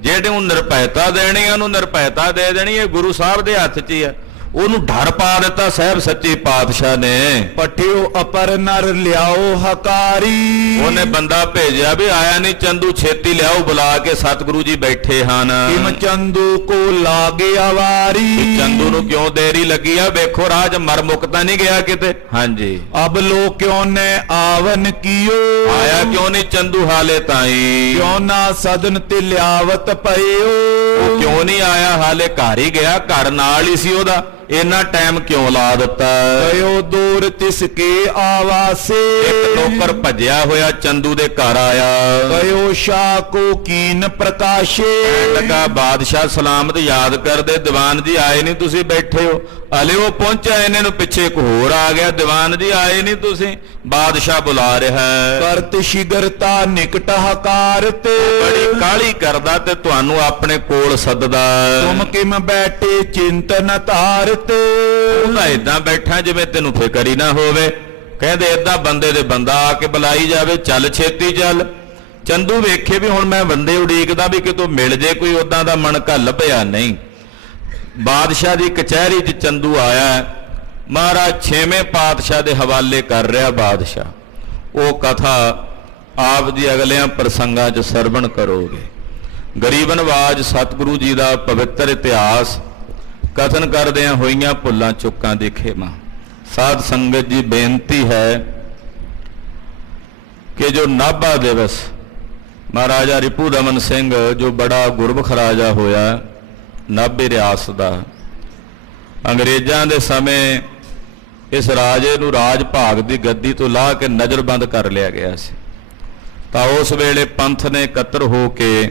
ਜਿਹੜੇ ਨੂੰ ਨਿਰਭੈਤਾ ਦੇਣੀ ਉਹਨੂੰ ਨਿਰਭੈਤਾ ਦੇ ਦੇਣੀ। ਇਹ ਗੁਰੂ ਸਾਹਿਬ ਦੇ ਹੱਥ 'ਚ ਹੀ ਆ। ਉਹਨੂੰ ਡਰ ਪਾ ਦਿੱਤਾ ਸਾਹਿਬ ਸੱਚੇ ਪਾਤਸ਼ਾਹ ਨੇ। ਪਠਿਓ ਅਪਰ ਨਰ ਲਿਆਓ ਹਕਾਰੀ ਉਹਨੇ ਬੰਦਾ ਭੇਜਿਆ ਵੀ ਆਇਆ ਨਹੀਂ ਚੰਦੂ ਛੇਤੀ ਲਿਆਓ ਬੁਲਾ ਕੇ ਸਤਿਗੁਰੂ ਜੀ ਬੈਠੇ ਹਨ। ਕਿਮ ਚੰਦੂ ਕੋ ਲਾਗੇ ਆਵਾਰੀ ਚੰਦੂ ਨੂੰ ਕਿਉਂ ਦੇਰੀ ਲੱਗੀ ਆ ਵੇਖੋ ਰਾਜ ਮਰ ਮੁਕਤਾ ਨਹੀਂ ਗਿਆ ਕਿਤੇ। ਹਾਂਜੀ ਅਬ ਲੋ ਕਿਉਂ ਨੇ ਆਵਨ ਕੀਓ ਆਇਆ ਕਿਉਂ ਨਹੀਂ ਚੰਦੂ ਹਾਲੇ ਤਾਈ। ਕਿਉਂ ਨਾ ਸਦਨ ਤੇ ਲਿਆਵਤ ਪਇਓ ਉਹ ਕਿਉਂ ਨਹੀਂ ਆਇਆ ਹਾਲੇ ਘਰ ਹੀ ਗਿਆ ਘਰ ਨਾਲ ਹੀ ਸੀ ਉਹਦਾ ਇੰਨਾ ਟਾਈਮ ਕਿਉਂ ਲਾ ਦਿੱਤਾ। ਗਇਓ ਦੂਰ ਤਿਸ ਕੇ ਆਵਾਸੇ ਇੱਕ ਨੌਕਰ ਭੱਜਿਆ ਹੋਇਆ ਚੰਦੂ ਦੇ ਘਰ ਆਇਆ। ਗਇਓ ਸ਼ਾਹ ਕੋ ਕੀਨ ਪ੍ਰਕਾਸ਼ੇ ਲੱਗਾ ਬਾਦਸ਼ਾਹ ਸਲਾਮਤ ਯਾਦ ਕਰਦੇ ਦੀਵਾਨ ਜੀ ਆਏ ਨਹੀਂ ਤੁਸੀਂ ਬੈਠੇ ਹੋ। ਹਲੇ ਉਹ ਪਹੁੰਚਿਆ ਇਹਨਾਂ ਨੂੰ ਪਿੱਛੇ ਇੱਕ ਹੋਰ ਆ ਗਿਆ ਦੀਵਾਨ ਜੀ ਆਏ ਨਹੀਂ ਤੁਸੀਂ ਬਾਦਸ਼ਾਹ ਬੁਲਾ ਰਿਹਾ। ਕਰਤ ਸ਼ਿਗਰਤਾ ਨਿਕਟ ਹਕਾਰਤ ਬੜੀ ਕਾਹਲੀ ਕਰਦਾ ਤੇ ਤੁਹਾਨੂੰ ਆਪਣੇ ਕੋਲ ਸੱਦਦਾ। ਤੁਮ ਕਿਮ ਬੈਠੇ ਚਿੰਤਨ ਧਾਰਤ ਉਹ ਤਾਂ ਏਦਾਂ ਬੈਠਾ ਜਿਵੇਂ ਤੈਨੂੰ ਫਿਕਰ ਹੀ ਨਾ ਹੋਵੇ। ਕਹਿੰਦੇ ਏਦਾਂ ਬੰਦੇ ਦੇ ਬੰਦਾ ਆ ਕੇ ਬੁਲਾਈ ਜਾਵੇ ਚੱਲ ਛੇਤੀ ਚੱਲ। ਚੰਦੂ ਵੇਖੇ ਵੀ ਹੁਣ ਮੈਂ ਬੰਦੇ ਉਡੀਕਦਾ ਵੀ ਕਿਤੋਂ ਮਿਲ ਜੇ ਕੋਈ ਉਦਾਂ ਦਾ ਮਣਕਾ ਲੱਭਿਆ ਨਹੀਂ। ਬਾਦਸ਼ਾਹ ਦੀ ਕਚਹਿਰੀ 'ਚ ਚੰਦੂ ਆਇਆ। ਮਹਾਰਾਜ 6ਵੇਂ ਪਾਤਸ਼ਾਹ ਦੇ ਹਵਾਲੇ ਕਰ ਰਿਹਾ ਬਾਦਸ਼ਾਹ। ਉਹ ਕਥਾ ਆਪ ਜੀ ਅਗਲਿਆਂ ਪ੍ਰਸੰਗਾਂ 'ਚ ਸਰਵਣ ਕਰੋਗੇ। ਗਰੀਬ ਨਵਾਜ ਸਤਿਗੁਰੂ ਜੀ ਦਾ ਪਵਿੱਤਰ ਇਤਿਹਾਸ ਕਥਨ ਕਰਦਿਆਂ ਹੋਈਆਂ ਭੁੱਲਾਂ ਚੁੱਕਾਂ ਦੀ ਖੇਮਾ। ਸਾਧ ਸੰਗਤ ਜੀ ਬੇਨਤੀ ਹੈ ਕਿ ਜੋ ਨਾਭਾ ਦਿਵਸ ਮਹਾਰਾਜਾ ਰਿਪੂ ਦਮਨ ਸਿੰਘ ਜੋ ਬੜਾ ਗੁਰਮੁਖ ਰਾਜਾ ਹੋਇਆ ਨਾਭੇ ਰਿਆਸਤ ਦਾ ਅੰਗਰੇਜ਼ਾਂ ਦੇ ਸਮੇਂ ਇਸ ਰਾਜੇ ਨੂੰ ਰਾਜ ਭਾਗ ਦੀ ਗੱਦੀ ਤੋਂ ਲਾਹ ਕੇ ਨਜ਼ਰਬੰਦ ਕਰ ਲਿਆ ਗਿਆ ਸੀ। ਤਾਂ ਉਸ ਵੇਲੇ ਪੰਥ ਨੇ ਇਕੱਤਰ ਹੋ ਕੇ